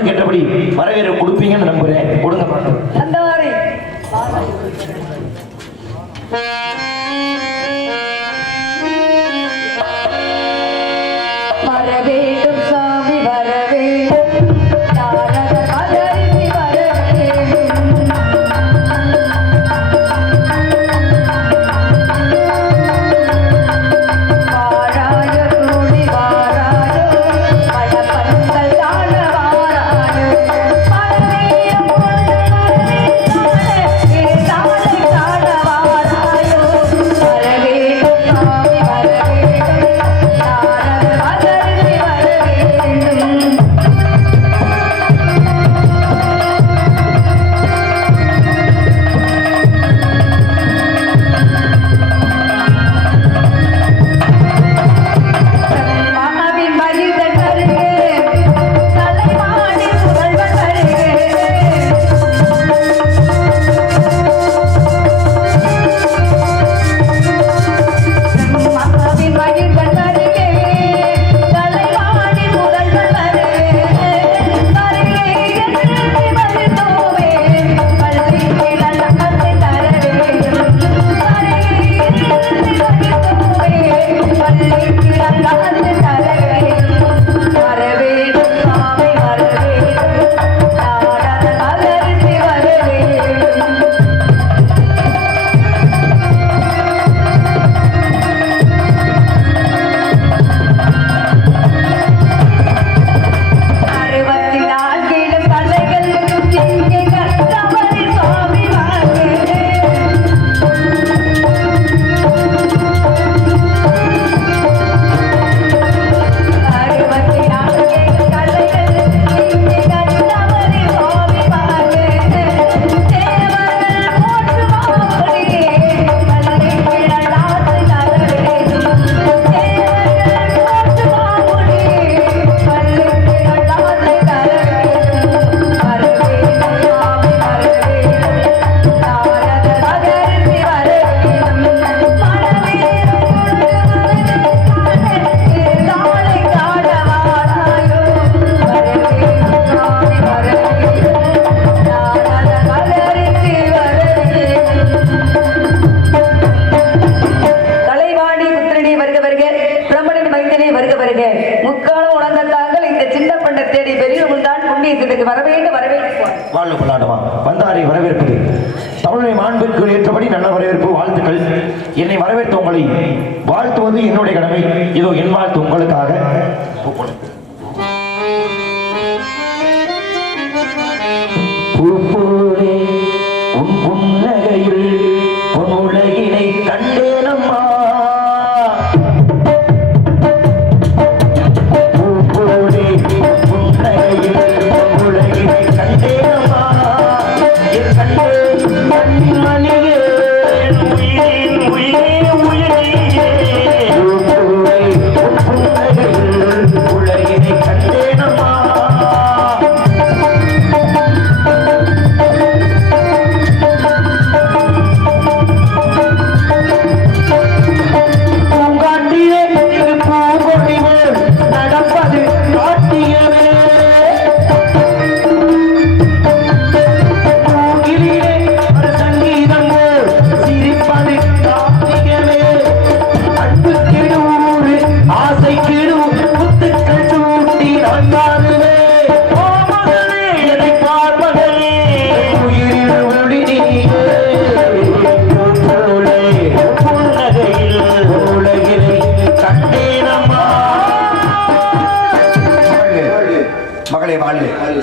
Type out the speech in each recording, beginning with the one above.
மரபு கேட்டபடி வரவேற்பு கொடுப்பீங்கன்னு நம்புறேன். கொடுங்க மாட்டோம். அந்த மாதிரி வரவேண்டும் சாமி வரவேண்டும் வரவேற்பது தமிழை மாண்புக்கு ஏற்றபடி நல்ல வரவேற்பு வாழ்த்துக்கள். என்னை வரவேற்ற உங்களை வாழ்த்துவது என்னுடைய கடமை. இதோ என் வாழ்த்து உங்களுக்காக. பூப்போலே உன் புன்னகையில் உலகினை கண்டேனம்மா.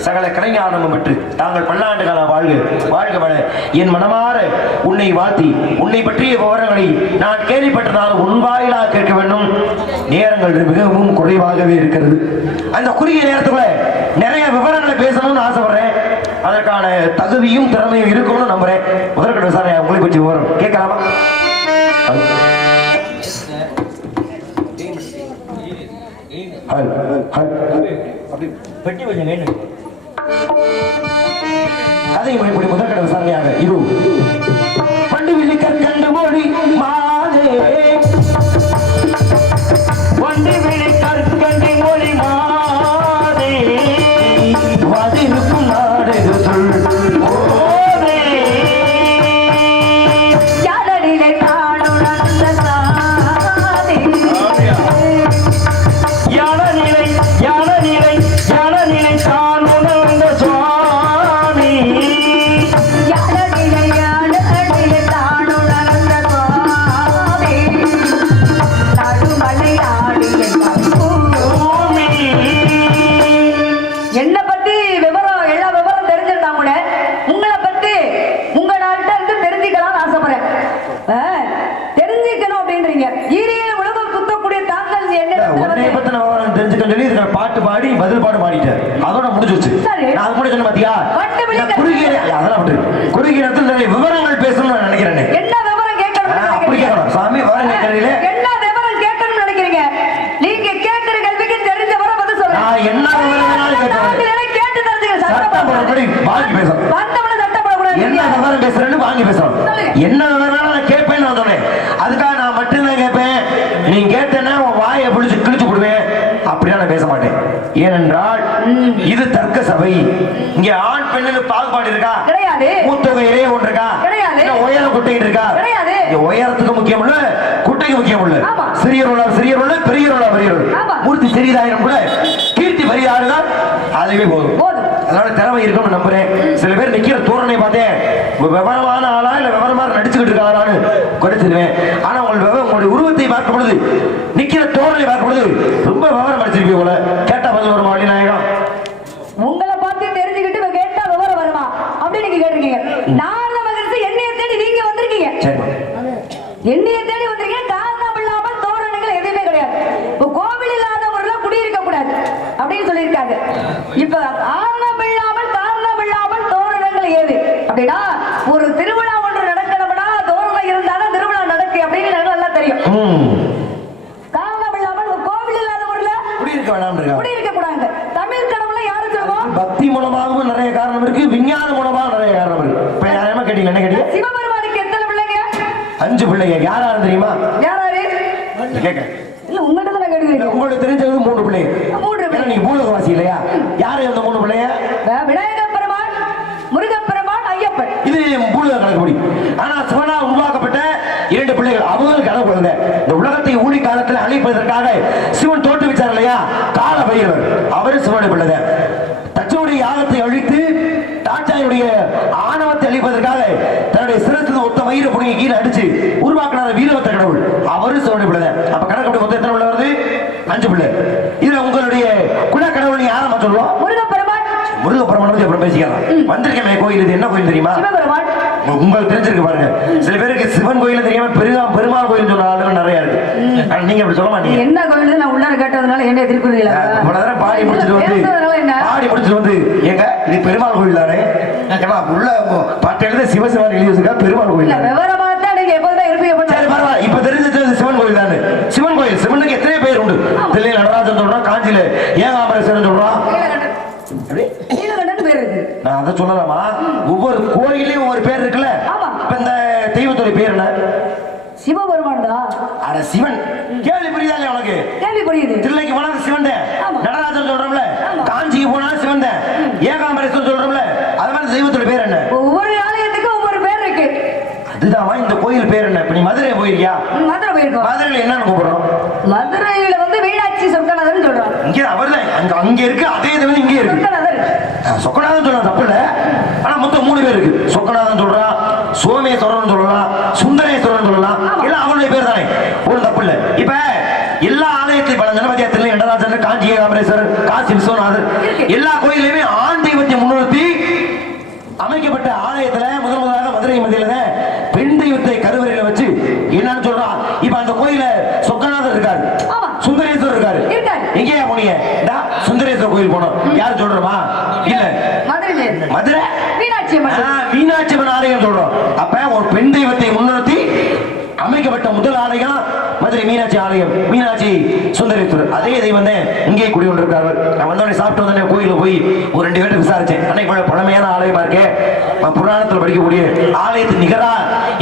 சகல கலைஞானமும் பெற்று தாங்கள் பல்லாண்டு காலம் வாழ்க வாழ்க வாழ என் மனமாற உன்னை வாழ்த்தி உன்னை பற்றிய விவரங்களை நான் கேள்விப்பட்டதால் உன் வாயிலாக கேட்க வேண்டும். நேரங்கள் மிகவும் குறைவாகவே இருக்கிறது. அந்த குறுகிய நேரத்துக்குள்ள நிறைய விவரங்களை பேசணும்னு ஆசைப்படுறேன். அதற்கான தகுதியும் திறமையும் இருக்கும்னு நம்புறேன். முதற்கட்ட விசாரணை உங்களை பற்றி விவரம் கேட்கலாமா? பெட்டி கொஞ்சம் வேணும். கதை மொழிப்படி முதற்கட விசாரணையாக இது பண்டு விழி கற்கண்டு மொழி மாதே வண்டி விழி கற்கண்டு மொழி மாதே பாடி பதில் பாடு பாடிட்டேன். அதோட முடிஞ்சிருச்சு. சரி. நான் அது கூட சொன்ன பாத்தியா? வட்டமிழி நான் குறுகிய அதெல்லாம் விட்டு குறுகிய நேரத்தில் நிறைய விவரங்கள் பேசணும்னு நான் நினைக்கிறேன். என்ன விவரம் கேட்கணும் அப்படி கேட்கணும் சாமி, விவரம் கேட்கறீங்களே. என்ன விவரம் கேட்கணும்னு நினைக்கிறீங்க? நீங்க கேட்கிற கேள்விக்கு தெரிஞ்ச வர பதில் சொல்லுங்க. நான் என்ன விவரம் வேணாலும் கேட்கறேன். கேட்டு தெரிஞ்சுக்க. சட்டம் போடுறபடி வாங்கி பேசணும். வந்தவன சட்டம் போடக்கூடாது. என்ன விவரம் பேசுறேன்னு வாங்கி பேசணும். என்ன விவரம் நான் கேட்பேன்னு நான் சொன்னேன். அதுக்காக நான் மட்டும்தான் கேட்பேன். நீ கேட்டேன்னா உன் வாயை பிடிச்சு கிழிச்சு விடுவேன். அப்படியா நான் பேச மாட்டேன். ஏனென்றால் இது தர்க்க சபை. இங்க ஆண் பெண்ணுன்னு பாகுபாடு இருக்கா? கிடையாது. மூத்தவங்க இளைய ஒன்று இருக்கா? கிடையாது. உயரம் குட்டைன்னு இருக்கா? கிடையாது. உயரத்துக்கு முக்கியம் இல்ல, குட்டைக்கு முக்கியம் இல்ல. ஆமா. சிறியவர்களா சிறியவர்கள், பெரியவர்களா பெரியவர்கள். ஆமா. மூர்த்தி சிறிதாயிரம் கூட கீர்த்தி பெரியாருதான், அதுவே போதும். அதனால திறமை இருக்கும்னு நம்புறேன். சில பேர் நிக்கிற தோரணை பார்த்தேன், விவரமான ஆளா இல்ல விவரமா நடிச்சுக்கிட்டு இருக்காரான்னு குறைச்சிருவேன். ஆனா உங்களுடைய உருவத்தை பார்க்கும் பொழுது, நிக்கிற தோரணை பார்க்கும் பொழுது ரொம்ப விவரம் அடிச்சிருப்பீங்க போல. கேட்டா பதில் வருமா வள்ளிநாயகம்? உங்களை பார்த்து தெரிஞ்சுக்கிட்டு இவ கேட்டா விவரம் வருமா அப்படின்னு நீங்க கேட்டிருக்கீங்க. நாரத மகரிஷி என்னைய தேடி நீங்க வந்திருக்கீங்க. சரி, என்னைய தேடி வந்திருக்கீங்க. காரணம் இல்லாமல் தோரணங்கள் எதுவுமே கிடையாது. இப்போ கோவில் இல்லாதவர்கள் குடியிருக்க கூடாது அப்படின்னு சொல்லியிருக்காங்க. இப்ப ஆரணம் இல்லாமல் காரணம் இல்லாமல் தோரணங்கள் ஏது அப்படின்னா, ஒரு திருவிழா ஒன்று நடக்கணும்னா தோரணம் இருந்தாலும் திருவிழா நடக்கு அப்படின்னு எனக்கு நல்லா தெரியும். காரணம் இல்லாமல் கோவில் இல்லாதவர்கள குடியிருக்க வேணாம் இருக்கா? குடியிருக்க கூடாது. தமிழ் கடவுளை யாரும் சொல்லுவோம்? பக்தி மூலமாகவும் நிறைய காரணம் இருக்கு, விஞ்ஞான மூலமாக நிறைய காரணம் இருக்கு. இப்ப யாரமா கேட்டீங்க, என்ன கேட்டீங்க? சிவபெருமானுக்கு எத்தனை பிள்ளைங்க? 5 பிள்ளைங்க. யாராரு தெரியுமா? யாராரு? கேட்க இல்ல உங்கள்ட்ட தான் கேட்டுக்கிறீங்க. உங்களுக்கு தெரிஞ்சது 3 பிள்ளைங்க. 3 பிள்ளைங்க. நீங்க பூலகவாசி இல்லையா? யாரு அந்த 3 பிள்ளைங்க? விநாயகர் பெருமான், முருகப்பெருமான், ஐயப்பன். இது பூலக கணக்குப்படி. ஆனா சிவனா உருவாக்கப்பட்ட 2 பிள்ளைகள், அவங்களுக்கு கணக்கு குழந்தை. இந்த உலகத்தை ஊழி காலத்தில் அழிப்பதற்காக சிவன் தோற்றுவிச்சார் இல்லையா, கால பைரவர். அவரு சிவனுடைய பிள்ளை. தச்சனுடைய யாகத்தை அழித்து தாட்சாயுடைய ஆணவத்தை அழிப்பதற்காக தன்னுடைய சிரத்தில் ஒத்த மயிரை புடிங்கி கீழே அடிச்சு உருவாக்கினார் வீரவத்த கடவுள். அவரு சிவனுடைய பிள்ளை. அப்ப கணக்கு மொத்தம் எத்தனை பிள்ளை வருது? 5 பிள்ளை. இதுல உங்களுடைய குல கடவுள் நீ யாரமா சொல்லுவோம்? முருகப்பெருமான். முருகப்பெருமான் பத்தி அப்புறம் பேசிக்கலாம். வந்திருக்கேன் கோயில். இது என்ன கோயில் தெரியுமா? சிவபெருமான். உங்களுக்கு தெரிஞ்சிருக்கு பாருங்க. சில பேருக்கு சிவன் கோயில் தெரியாம பெருமாள் கோயில் சொன்ன ஆளுகள் நிறைய இருக்கு. நீங்க அப்படி சொல்ல மாட்டீங்க. என்ன கோயில் நான் உள்ளார கேட்டதுனால என்ன எதிர்க்கிறீங்களா? இவ்வளவு நேரம் பாடி முடிச்சுட்டு வந்து எங்க இது பெருமாள் கோயில் தானே உள்ள பாட்டு எழுத சிவசிவன் எழுதி வச்சிருக்கா பெருமாள் கோயில். விவரமா தான் நீங்க எப்போதுதான் இருப்பீங்க. சரி பரவாயில்ல. இப்ப தெரிஞ்சது சிவன் கோயில் தானே. சிவன் கோயில். சிவனுக்கு எத்தனை பேர் உண்டு? தில்லை நடராஜன் சொல்றான், காஞ்சியில ஏகாம்பரேஸ்வரன் சொல்றான். நான் அதை சொல்லலாமா? ஒவ்வொரு கோயிலையும் ஒவ்வொரு பேர் இருக்குல்ல. இப்ப இந்த தெய்வத்துடைய பேர் என்ன? சிவபெருமான் தான். அட சிவன். கேள்வி புரியுதா உனக்கு? கேள்வி புரியுது. தில்லைக்கு போனா சிவன் தான், நடராஜன் சொல்றோம்ல. காஞ்சிக்கு போனா சிவன் தான், ஏகாம்பரேஸ்வரன் சொல்றோம்ல. அது மாதிரி தெய்வத்துடைய பேர் என்ன? ஒவ்வொரு ஆலயத்துக்கும் ஒவ்வொரு பேர் இருக்கு. அதுதான் இந்த கோயில் பேர் என்ன? இப்ப நீ மதுரை போயிருக்கியா? மதுரை போயிருக்கோம். மதுரையில என்னன்னு கூப்பிடுறோம்? மதுரையில வந்து மீனாட்சி சொக்கநாதர் சொல்றோம். இங்க அவர்தான் அங்க இருக்கு. அதே இது வந்து இங்க இருக்கு. சொக்கநாதன் சொல்ற தப்பு இல்ல. ஆனா மொத்தம் 3 பேர் இருக்கு. சொக்கநாதன் சொல்றான், சோமேஸ்வரன் சொல்லலாம், சுந்தரேஸ்வரன் சொல்லலாம். எல்லாம் அவனுடைய பேர் தானே. ஒரு தப்பு இல்ல. இப்ப எல்லா ஆலயத்திலும் பல நிலவதியத்தில் நடராஜன், காஞ்சி ஏகாம்பரேஸ்வரர், காசி விஸ்வநாதர் எல்லா கோயிலையுமே ஆண் தெய்வத்தை முன்னிறுத்தி அமைக்கப்பட்ட ஆலயத்துல முதலாக மதுரை மத்தியில பெண் தெய்வத்தை கருவறையில வச்சு என்னன்னு சொல்றான். இப்ப அந்த கோயில சொக்கநாதர் இருக்காரு, சுந்தரேஸ்வரர் இருக்காரு. எங்கேயா போனீங்க? சுந்தரேஸ்வரர் கோயில் போனோம். யாரு சொல்றோமா? இல்ல மதுரை மீனாட்சி அம்மன் ஆலயம் சொல்றோம். அப்ப ஒரு பெண் தெய்வத்தை முன்னிறுத்தி அமைக்கப்பட்ட முதல் ஆலயம் மதுரை மீனாட்சி ஆலயம். மீனாட்சி சுந்தரேஸ்வரர் அதே தெய்வம் தான் இங்கே குடிகொண்டிருக்கார்கள். நான் வந்தோடனே சாப்பிட்டு வந்தோடனே கோயிலுக்கு போய் ஒரு 2 பேர்ட்ட விசாரிச்சேன். அன்னைக்கு பழமையான ஆலயமா இருக்கேன், புராணத்தில் படிக்கக்கூடிய ஆலயத்துக்கு நிகரா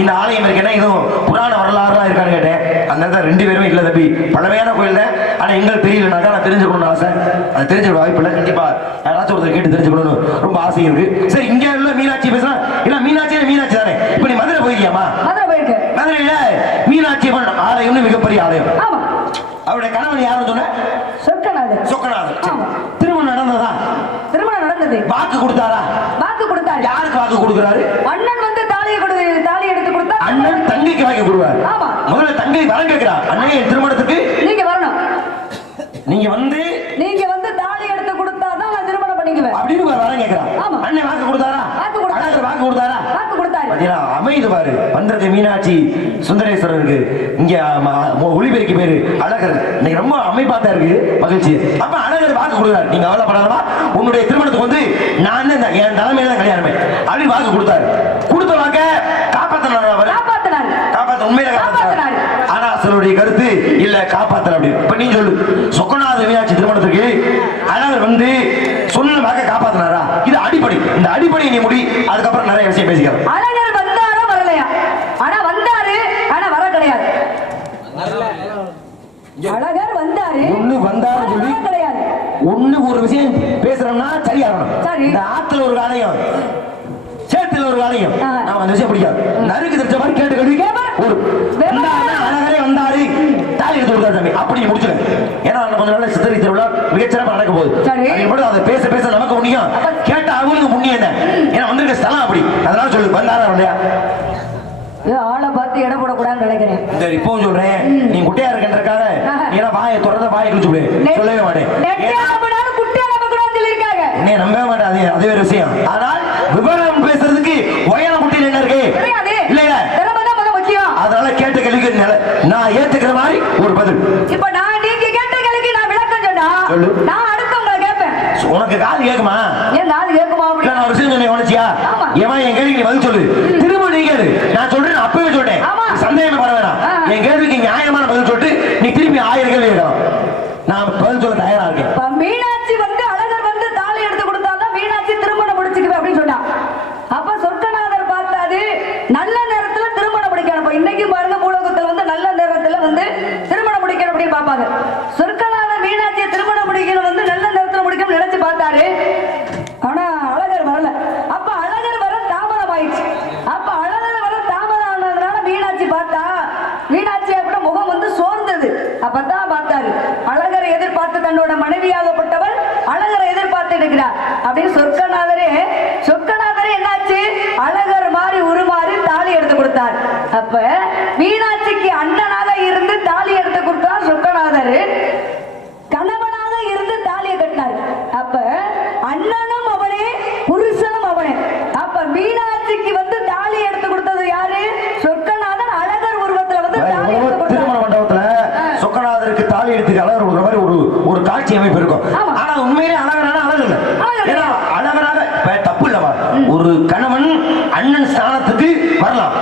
இந்த ஆலயம் இருக்கேன்னா இதுவும் புராண வரலாறுலாம் இருக்கான்னு கேட்டேன். அந்த இடத்துல 2 பேருமே இல்லை தம்பி, பழமையான கோயில் தான். ஆனா எங்களுக்கு தெரியலனாக்கா நான் தெரிஞ்சுக்கணும்னு ஆசை. அது தெரிஞ்சுக்க வாய்ப்பு இல்லை. கண்டிப்பா யாராச்சும் ஒருத்தர் கேட்டு தெரிஞ்சுக்கணும்னு ரொம்ப ஆசை இருக்கு. சரி, இங்க உள்ள மீனாட்சி பேசலாம். இல்ல மீனாட்சி மீனாட்சி தானே. இப்ப நீ மதுரை போயிருக்கியாமா? மதுரையில மீனாட்சி அம்மன் ஆலயம்னு மிகப்பெரிய ஆலயம். அவருடைய கணவன் யாரும் சொன்ன? சொக்கநாதர். திருமணம் நடந்ததா? திருமணம் நடந்தது. வாக்கு கொடுத்தாரா? வாக்கு கொடுத்தாரு. யாருக்கு வாக்கு கொடுக்கிறாரு? அண்ணன் வந்து தாலி எடுத்து கொடுத்தா அண்ணன் தங்கைக்கு வாங்கி கொடுவாரு. முதல்ல தங்கை வரம் கேட்கிறார். அண்ணன் என் திருமணத்துக்கு நீங்க வரணும். நீங்க வந்து தாலி எடுத்து கொடுத்தாதான் நான் திருமணம் பண்ணிக்குவேன் அப்படின்னு வரம் கேட்கிறார். அண்ணன் வாக்கு கொடுத்தாரா? வாக்கு கொடுத்தாரா? அமைது பாரு. வந்திருக்க மீனாட்சி சுந்தரேஸ்வரருக்கு இங்க ஒளிபெருக்கி பேரு அழகர். இன்னைக்கு ரொம்ப அமைப்பாத்தான் இருக்கு. மகிழ்ச்சி. அப்ப அழகர் வாக்கு வாக்கு கொடுத்தாரு. நீங்க கவலைப்படாதமா, உன்னுடைய திருமணத்துக்கு வந்து நான் தான் என் தலைமையில தான் கல்யாணமே அப்படின்னு வாக்கு கொடுத்தாரு. கொடுத்த வாக்க காப்பாத்தினாரு. அவர் காப்பாத்த உண்மையில காப்பாத்தினாரு. ஆனா சிலருடைய கருத்து இல்ல காப்பாத்தல அப்படின்னு. இப்ப நீ சொல்லு, சொக்கநாத மீனாட்சி திருமணத்துக்கு அழகர் வந்து சொன்ன வாக்க காப்பாத்தினாரா? இது அடிப்படை. இந்த அடிப்படை நீ முடி, அதுக்கப்புறம் நிறைய விஷயம் பேசிக்கலாம். அழகர் வந்தாரா வரலையா? ஆனா வந்தாரு, ஆனா வர கிடையாது. அழகர் வந்தாரு, ஒண்ணு வந்தாரு சொல்லி கிடையாது. ஒண்ணு ஒரு விஷயம் பேசுறோம்னா சரியாகணும். இந்த ஆத்துல ஒரு காலையும் சேத்துல ஒரு காலையும் நான் அந்த விஷயம் பிடிக்காது. நறுக்கு தெரிச்ச மாதிரி கேட்டு கல்வி ஒரு அழகரே வந்தாரு தாலி எடுத்து கொடுத்தாரு தம்பி அப்படி முடிச்சுங்க. ஏன்னா கொஞ்ச நாள் சித்திரை திருவிழா மிகச்சிறப்பா நடக்க போகுது. அதை பேச பேச நமக்கு புண்ணியம், கேட்ட அவங்களுக்கு புண்ணியம் என்ன. ஏன்னா வந்திருக்க ஸ்தலம் அப்படி. அதனால சொல்லு, வந்தாரா இல்லையா? ஆளை பார்த்து இடம் போடக்கூடாதுன்னு நினைக்கிறேன். இப்பவும் சொல்றேன், நீ குட்டையா இருக்கன்றக்காக ஏன்னா வாயை தொடர்ந்து வாயை கிழிச்சு விடு. சொல்லவே மாட்டேன், நீ நம்பவே மாட்டேன். அது வேற விஷயம். ஆனால் விவரம் பேசுறதுக்கு வயன குட்டியில் என்ன இருக்கு இல்லையா? அதனால கேட்ட கேள்விக்கு நான் ஏத்துக்கிற மாதிரி ஒரு பதில். இப்ப நான் நீங்க கேட்ட கேள்விக்கு நான் விளக்கம் சொன்னா நான் அடுத்து உங்களை கேட்பேன். உனக்கு காது கேட்குமா? ஏன் காது கேட்குமா? நான் ஒரு விஷயம் சொன்னேன் கவனிச்சியா? ஏமா என் கேள்விக்கு நீ பதில் சொல்லு. திரும்ப நீ கேளு. நான் சொல்றேன், அப்பவே சொல்றேன், சந்தேகமே பட வேணாம். என் கேள்விக்கு நியாயமான பதில் சொல்லிட்டு நீ திரும்பி 1000 கேள்வி கேட்கலாம். நான் பதில் சொல்ல தயாரா இருக்கேன். மீனாட்சி வந்து அழகர் வந்து தாலி எடுத்து கொடுத்தாதான் மீனாட்சி திருமணம் முடிச்சுக்குவேன் அப்படின்னு சொன்னா. அப்ப சொர்க்கநாதர் பார்த்தாது நல்ல நேரத்துல திருமணம் முடிக்கணும். இன்னைக்கு பாருங்க பூலோகத்துல வந்து நல்ல நேரத்துல வந்து திருமணம் முடிக்கணும் அப்படின்னு பாப்பாங்க. சொர்க்கநாதர் மீனாட்சியை திருமணம் முடிக்கணும் வந்து நல்ல நேரத்துல முடிக்கணும்னு நினைச்சு பார்த்தாரு. ஆனா அழகர் வரல. அப்ப அழகர் வர தாமதம் ஆயிடுச்சு. அப்ப அழகர் வர தாமதம் ஆனதுனால மீனாட்சி பார்த்தா மீனாட்சி அப்படி முகம் வந்து சோர்ந்தது. அப்பதான் பார்த்தாரு அழகரை எதிர்பார்த்து தன்னோட மனைவியாகப்பட்டவள் அழகரை எதிர்பார்த்து இருக்கிறார் அப்படின்னு சொர்க்கநாதரே என்னாச்சு? அழகர் மாதிரி உருமாறி தாலி எடுத்து கொடுத்தார். அப்ப மீனாட்சிக்கு அண்ணனாக இருந்து தாலி எடுத்து கொடுத்தார் சொர்க்கநாதர். கணவனாக இருந்து தாலியை கட்டினார். அப்ப அண்ணனும் அவனே, புருஷனும் அவனே. அப்ப மீனாட்சிக்கு வந்து தாலி எடுத்து கொடுத்தது யாரு? சொர்க்கநாதர் அழகர் உருவத்துல வந்து திருமண மண்டபத்துல சொக்கநாதருக்கு தாலி எடுத்து அழகர் கொடுக்குற மாதிரி ஒரு காட்சி அமைப்பு இருக்கும். ஆனா உண்மையிலே அழகரான அழகு இல்லை. ஏன்னா அழகராக தப்பு இல்லவா? ஒரு கணவன் அண்ணன் ஸ்தானத்துக்கு வரலாம்,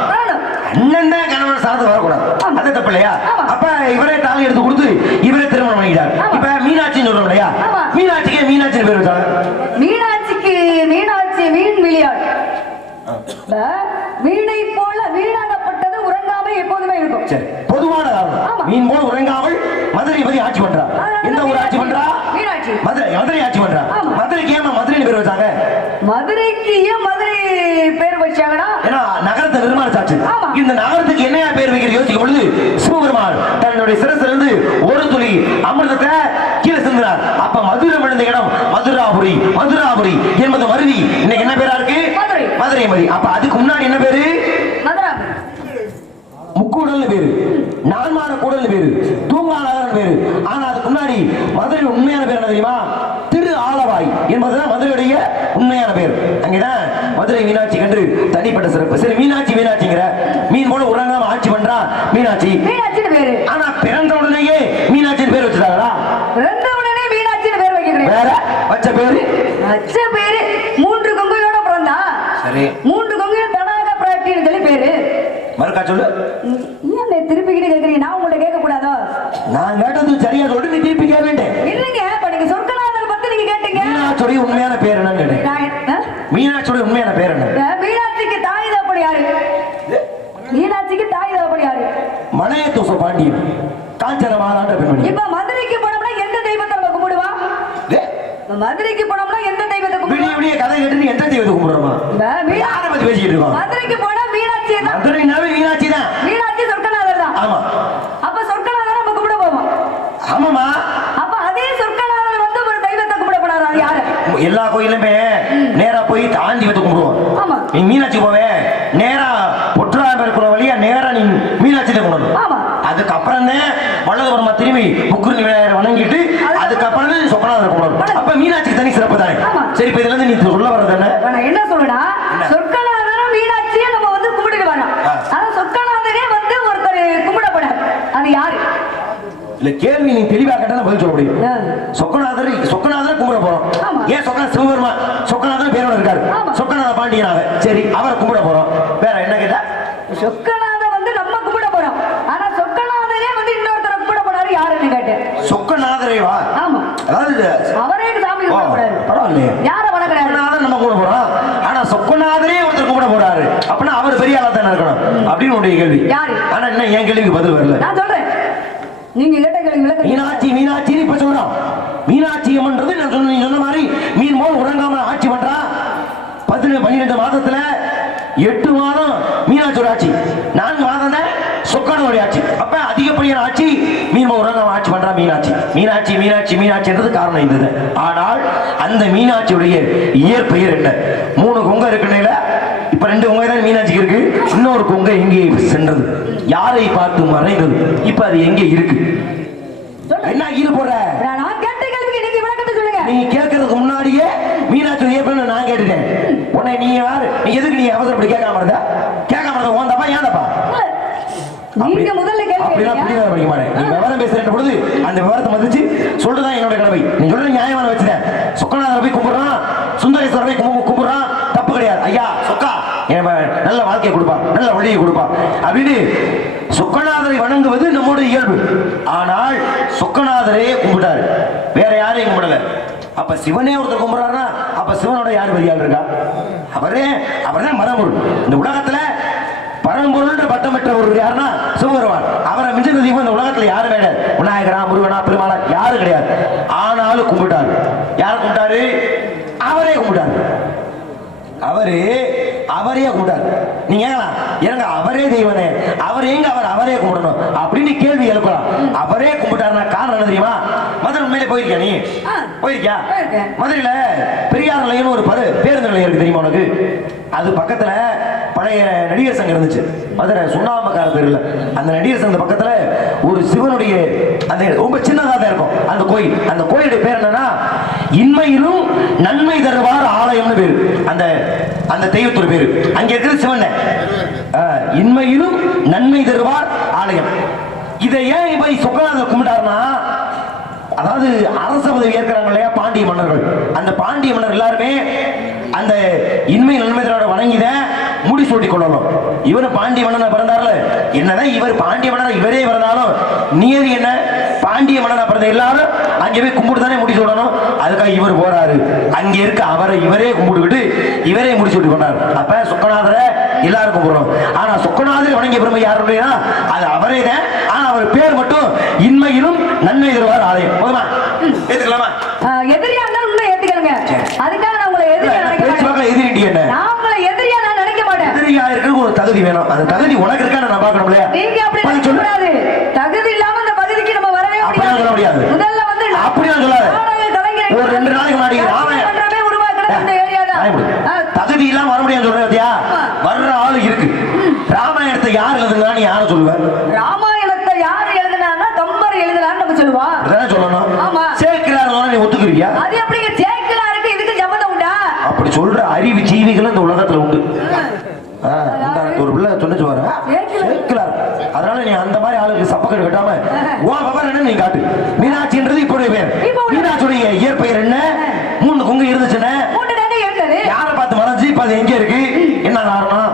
அண்ணன் தான் கணவன் ஸ்தானத்துக்கு வரக்கூடாது. அது தப்பு இல்லையா? அப்ப இவரே தாலி எடுத்து கொடுத்து இவரே திருமணம் பண்ணிக்கிறார். இப்ப மீனாட்சின்னு சொல்றோம் இல்லையா? மீனாட்சிக்கு மீனாட்சின்னு பேர் வச்சாங்க. மீனாட்சிக்கு மீனாட்சி மீன் விளையாடு. வீணை போல வீணாகப்பட்டது உறங்காமை எப்போதுமே இருக்கும். சரி, பொதுவான மீன் போல உறங்காமல் மதுரை பதி ஆட்சி பண்றா. எந்த ஊர் ஆட்சி பண்றா? மீனாட்சி. மதுரை ஆட்சி பண்றா. மதுரைக்கு ஏன் மதுரைன்னு பேர் வச்சாங்க? மதுரைக்கு ஏன் மதுரை பேர் வச்சாங்கன்னா ஏன்னா நகரத்தை நிர்மாணிச்சாச்சு. இந்த நகரத்துக்கு என்னையா பேர் வைக்கிற யோசிக்கும் பொழுது சிவபெருமான் தன்னுடைய சிரசிலிருந்து ஒரு துளி அமிர்தத்தை கீழே சிந்தினார். அப்ப மதுரை விழுந்த இடம் மதுராபுரி. மதுராபுரி என்பது மருவி இன்னைக்கு என்ன பேரா இருக்கு? மதுரை மதி. அப்ப அதுக்கு முன்னாடி என்ன பேரு? முக்கூடல் பேரு, நான்மார கூடல் பேரு, தூங்காநகர் பேரு. ஆனா அதுக்கு முன்னாடி மதுரை உண்மையான பேர் என்ன தெரியுமா? திரு ஆலவாய் என்பதுதான் மதுரையுடைய உண்மையான பேர். அங்கேதான் மதுரை மீனாட்சி கன்று தனிப்பட்ட சிறப்பு. சரி, மீனாட்சிங்கிற மீன் போல உறங்காம ஆட்சி பண்றா மீனாட்சி பேரு. ஆனா பிறந்த உடனேயே மீனாட்சின்னு பேர் வச்சுட்டாங்களா? பிறந்த உடனே மீனாட்சின்னு பேர் வைக்கிறேன். வேற வச்ச பேரு 3 கொங்கையோட பிறந்தா. சரி, 3 கொங்கையும் தடாக பிராட்டின்னு சொல்லி பேரு. மறுக்கா சொல்லு. ஏன் திருப்பிக்கிட்டு கேக்குறீங்க? நான் உங்களை கேட்க கூடாதோ? நான் கேட்டது சரியா சொல்லு, நீ திருப்பி கேட்க வேண்டே. இல்லைங்க, இப்ப நீங்க சொர்க்கநாதர் பத்தி நீங்க கேட்டீங்க. மீனாட்சியோட உண்மையான பேர் என்னன்னு? மீனாட்சியோட உண்மையான பேர் என்ன? மீனாட்சிக்கு தாய் தகப்பன் யாரு? மீனாட்சிக்கு தாய் தகப்பன் யாரு? மலையத்தூச பாண்டியன், காஞ்சன மாதாண்ட பெண்மணி. இப்ப மதுரைக்கு போனோம்னா எந்த தெய்வத்தை நம்ம கும்பிடுவா? மதுரைக்கு போனோம்னா எந்த தெய்வத்தை கும்பிடுவா? விடிய கதை கேட்டு நீ எந்த தெய்வத்தை கும்பிடுறோமா? யாரை பத்தி பேசிட்டு இருக்கோம்? மதுரைக்கு போனா மீனாட்சி தான். மதுரைனாவே மீனாட்சி தான். மீனாட்சி சொர்க்கநாதர் தான். ஆமா. அப்ப சொர்க்கநாதர் நம்ம கும்பிட போவோம். ஆமாமா. அப்ப அதே சொர்க்கநாதர் வந்து ஒரு தெய்வத்தை கும்பிட போறாரா? யாரு? எல்லா கோயிலுமே நேரா போய் தாண்டி வந்து கும்பிடுவோம். ஆமா. நீ மீனாட்சி போவே நேரா பொற்றாம இருக்கிற வழியா நேரா நீ மீனாட்சி தான் கும்பிடணும். ஆமா. அதுக்கப்புறம் தான் வலதுபுறமா திரும்பி முக்குரு விநாயகரை வணங்கிட்டு அதுக்கப்புறம் தான் சொக்கநாதரை கும்பிடணும். அப்ப மீனாட்சி தனி சிறப்பு தானே. சரி, இப்ப இதுல இருந்து நீ சொல்ல வர்றது என்ன? நான் என்ன சொல்றேன்னா, சொர்க்கநாதரும் மீனாட்சியை நம்ம வந்து கும்பிட்டு வரோம். ஆனா சொர்க்கநாதரே வந்து ஒருத்தர் கும்பிடப்படாது. அது யாரு? இல்ல கேள்வி நீ தெளிவா கேட்டா பதில் சொல்ல முடியும். சொக்கநாதர் கும்பிட போறோம். ஏன் சொக்கநாதர் சிவபெருமான் சொக்கநாதர் பேரோட இருக்காரு. சொக்கநாத பாண்டியனாக சரி அவரை கும்பிட போறோம். வேற என்ன கேட்டா சொக்கநாதர் வந்து நம்ம கும்பிட போறோம். ஆனா சொக்கநாதரே வந்து இன்னொருத்தர கும்பிட போறாரு யாருன்னு கேட்டேன். சொக்கநாதரேவா? ஆமா. அதாவது அவரே சாமி கும்பிட போறாரு. பரவாயில்லையே. யார வணங்குறாரு? சொக்கநாதர் நம்ம கும்பிட போறோம். ஆனா சொக்கநாதரே ஒருத்தர் கும்பிட போறாரு. அப்பனா அவர் பெரிய ஆளா தானே இருக்கணும் அப்படின்னு உடைய கேள்வி. யாரு? ஆனா என்ன என் கேள்விக்கு பதில் வரல. நான் சொல்றேன். நீங்க கேட்ட கேள்வி விளக்க. மீனாட்சி இப்ப சொல்றோம். மீனாட்சி அம்மன்றது நான் சொன்ன மாதிரி மீன் போல் உறங்காம ஆட்சி பண்றா. 12 மாதத்துல 8 மாதம் மீனாட்சியோட ஆட்சி, 4 மாதம் தான் சொக்கனுடைய ஆட்சி. அப்ப அதிகப்படியான ஆட்சி மீன் போல் உறங்காம ஆட்சி பண்றா மீனாட்சி என்றது காரணம் இருந்தது. ஆனால் அந்த மீனாட்சியுடைய இயற்பெயர் என்ன? 3 கொங்கை இருக்குல்ல, இப்ப 2 கொங்கை தான் மீனாட்சிக்கு இருக்கு. இன்னொரு கொங்கை எங்கே சென்றது? யாரை பார்த்து மறைந்தது? இப்ப அது எங்கே இருக்கு? என்ன ஈடு போடுற? நான் கேட்ட கேள்விக்கு நீங்க விளக்கத்தை சொல்லுங்க. நீங்க கேட்கறதுக்கு முன்னாடியே மீனாட்சி ஏற்படும் நான் கேட்டுட்டேன். உன்னை நீ யாரு? நீ எதுக்கு நீ அவசரப்படி கேட்காம இருந்தா? உன் தப்பா ஏன் தப்பா? நீங்க முதல்ல கேள்வி அப்படிலாம் புரியாத படிக்க மாட்டேன். நீ விவரம் பேசுற பொழுது அந்த விவரத்தை மதிச்சு சொல்றதான் என்னோட கடமை. நீ சொல்ற நியாயமான வச்சுட்டேன். சொக்கநாதரை போய் கும்பிடுறான், சுந்தரேஸ்வரர் போய் கும்பிடுறான், தப்பு கிடையாது. ஐயா சொக்கா நல்ல வாழ்க்கையை கொடுப்பா, நல்ல வழியை கொடுப்பா அப்படின்னு சொக்கநாதரை வணங்குவது நம்முடைய இயல்பு. ஆனால் சொக்கநாதரே கும்பிட்டாரு, வேற யாரையும் கும்பிடல. அப்ப சிவனே ஒருத்தர் கும்பிடுறாருன்னா அப்ப சிவனோட யாரு பெரிய ஆள் இருக்கா? அவர்தான் மரபொருள். இந்த உலகத்துல பரம்பொருள் பட்டம் பெற்ற ஒரு யாருன்னா சிவபெருமான். அவரை மிஞ்சின தெய்வம் இந்த உலகத்துல யாரு கிடையாது. விநாயகரா, முருகனா, பெருமாளா யாரு கிடையாது. ஆனாலும் கும்பிட்டாரு. யார் கும்பிட்டாரு? அவரே கும்பிட்டாரு. அவரே கும்பிட்டாரு. நீங்க ஏங்க அவரே தெய்வனே, அவர் எங்க அவரே கும்பிடணும் அப்படின்னு கேள்வி எழுப்பலாம். அவரே கும்பிட்டாருன்னா காரணம் என்ன தெரியுமா? மதுரை உண்மையிலே போயிருக்கியா? நீ போயிருக்கியா? மதுரையில பெரியார் நிலையம் ஒரு பேருந்து நிலையம் இருக்கு தெரியுமா உனக்கு? அது பக்கத்துல பழைய நடிகர் சங்கம் இருந்துச்சு. மதுரை சுண்ணாம்பக்கார தெருல அந்த நடிகர் சங்க பக்கத்துல ஒரு சிவனுடைய அந்த ரொம்ப சின்னதா தான் இருக்கும் அந்த கோயில். அந்த கோயிலுடைய பேர் என்னன்னா இன்மையிலும் நன்மை தருவார் ஆலயம்னு பேரு. அந்த தெய்வத்தோட பேரு அங்க இருக்கிற சிவன். இன்மையிலும் நன்மை தருவார் ஆலயம். இதை ஏன் போய் சொக்கநாதர் கும்பிட்டாருன்னா, அதாவது அரச பதவி ஏற்கிறாங்க இல்லையா பாண்டிய மன்னர்கள், அந்த பாண்டிய மன்னர் எல்லாருமே அந்த இன்மை நன்மை தரோட வணங்கிதான் முடி சூட்டி கொள்ளணும். இவரு பாண்டிய மன்னனா பிறந்தார்ல, என்னதான் இவர் பாண்டிய மன்னனா இவரே பிறந்தாலும் நியதி என்ன? பாண்டிய மன்னனா பிறந்த எல்லாரும் அங்கே போய் கும்பிட்டு தானே முடி சூடணும். அதுக்காக இவர் போறாரு, அங்க இருக்க அவரை இவரே கும்பிட்டுக்கிட்டு இவரே முடி சூட்டி கொண்டாரு. அப்ப சொக்கநாதரை எல்லாரும் கும்பிடுறோம். ஆனா சொக்கநாதரை வணங்கிய பெருமை யாருன்னா அது அவரே தான். ஆனா அவர் பேர் மட்டும் இன்மையிலும் நன்மை தருவார் ஆலயம். போதுமா? ஏத்துக்கலாமா? எதிரியா இருந்தாலும் உண்மை ஏத்துக்கலுங்க. அதுக்காக நான் உங்களை எதிரியா நினைக்க மாட்டேன். எதிரி என்ன? நான் உங்களை எதிரியா நான் நினைக்க மாட்டேன். எதிரியா இருக்க ஒரு தகுதி வேணும். அந்த தகுதி உனக்கு இருக்கா நான் பார்க்கணும் இல்லையா? நீங்க அப்படி நினைக்க கூடாது. தகுதி இல்லாம அந்த பகுதிக்கு நம்ம வரவே முடியாது. முதல்ல வந்து அப்படியே சொல்லாத. ஒரு 2 நாளைக்கு முன்னாடி ராமேந்திரமே உருவாக்குறது இந்த ஏரியா தான். தகுதி இல்லாம வர முடியாது சொல்றேன் பாத்தியா? வர்ற ஆளு இருக்கு. ராமாயணத்தை யார் எழுதுனா நீ யாரை சொல்லுவ? ராமாயணத்தை யார் எழுதுனான்னா கம்பர் எழுதுனான்னு நம்ம சொல்லுவோம். அதான் சொல்லணும். ஆமா. சேக்கிழார் நீ ஒத்துக்குறியா? அது எப்படிங்க சேக்கிழாருக்கு இதுக்கு சம்பந்தம் உண்டா? அப்படி சொல்ற அறிவு ஜீவிகள் இந்த உலகத்துல உண்டு. ஒரு பிள்ளை சொன்னச்சு வர சேக்கிழார். அதனால நீ அந்த மாதிரி ஆளுக்கு சப்பக்கட்டு கட்டாம உன் விவரம் என்ன நீ காட்டு. மீனாட்சின்றது இப்போடைய பேர். மீனாட்சியுடைய இயற்பெயர் என்ன? 3 கொங்கு இருந்துச்சுன்னு யாரை பார்த்து மறைஞ்சு இப்ப அது எங்க இருக்கு? என்ன காரணம்?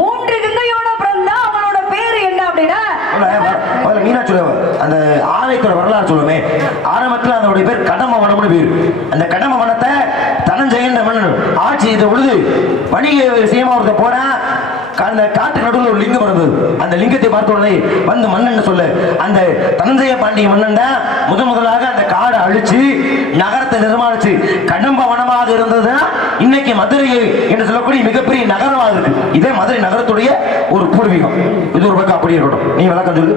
3 கொங்கையோட பிறந்தா அவனோட பேரு என்ன அப்படின்னா மீனாட்சியோட அந்த ஆலயத்தோட வரலாறு சொல்லுமே. ஆரம்பத்தில் அதனுடைய பேர் கடம வனம்னு பேரு. அந்த கடம வனத்தை தனஞ்செயன் மன்னன் ஆட்சி செய்த பொழுது வணிக விஷயமா ஒருத்த போனா அந்த காட்டு நடுவில் ஒரு லிங்கம் இருந்தது. அந்த லிங்கத்தை பார்த்த உடனே வந்து மன்னன் சொல்ல அந்த தனஞ்செய பாண்டிய மன்னன் தான் முதலாக அந்த காடை அழிச்சு நகரத்தை நிர்மாணிச்சு கடம்ப வனமாக இருந்தது. இன்னைக்கு மதுரை என்று சொல்லக்கூடிய மிகப்பெரிய நகரமாக இருக்கு. இதே மதுரை நகரத்துடைய ஒரு பூர்வீகம். இது ஒரு பக்கம் அப்படி இருக்கட்டும். நீ விளக்கம் சொல்லு.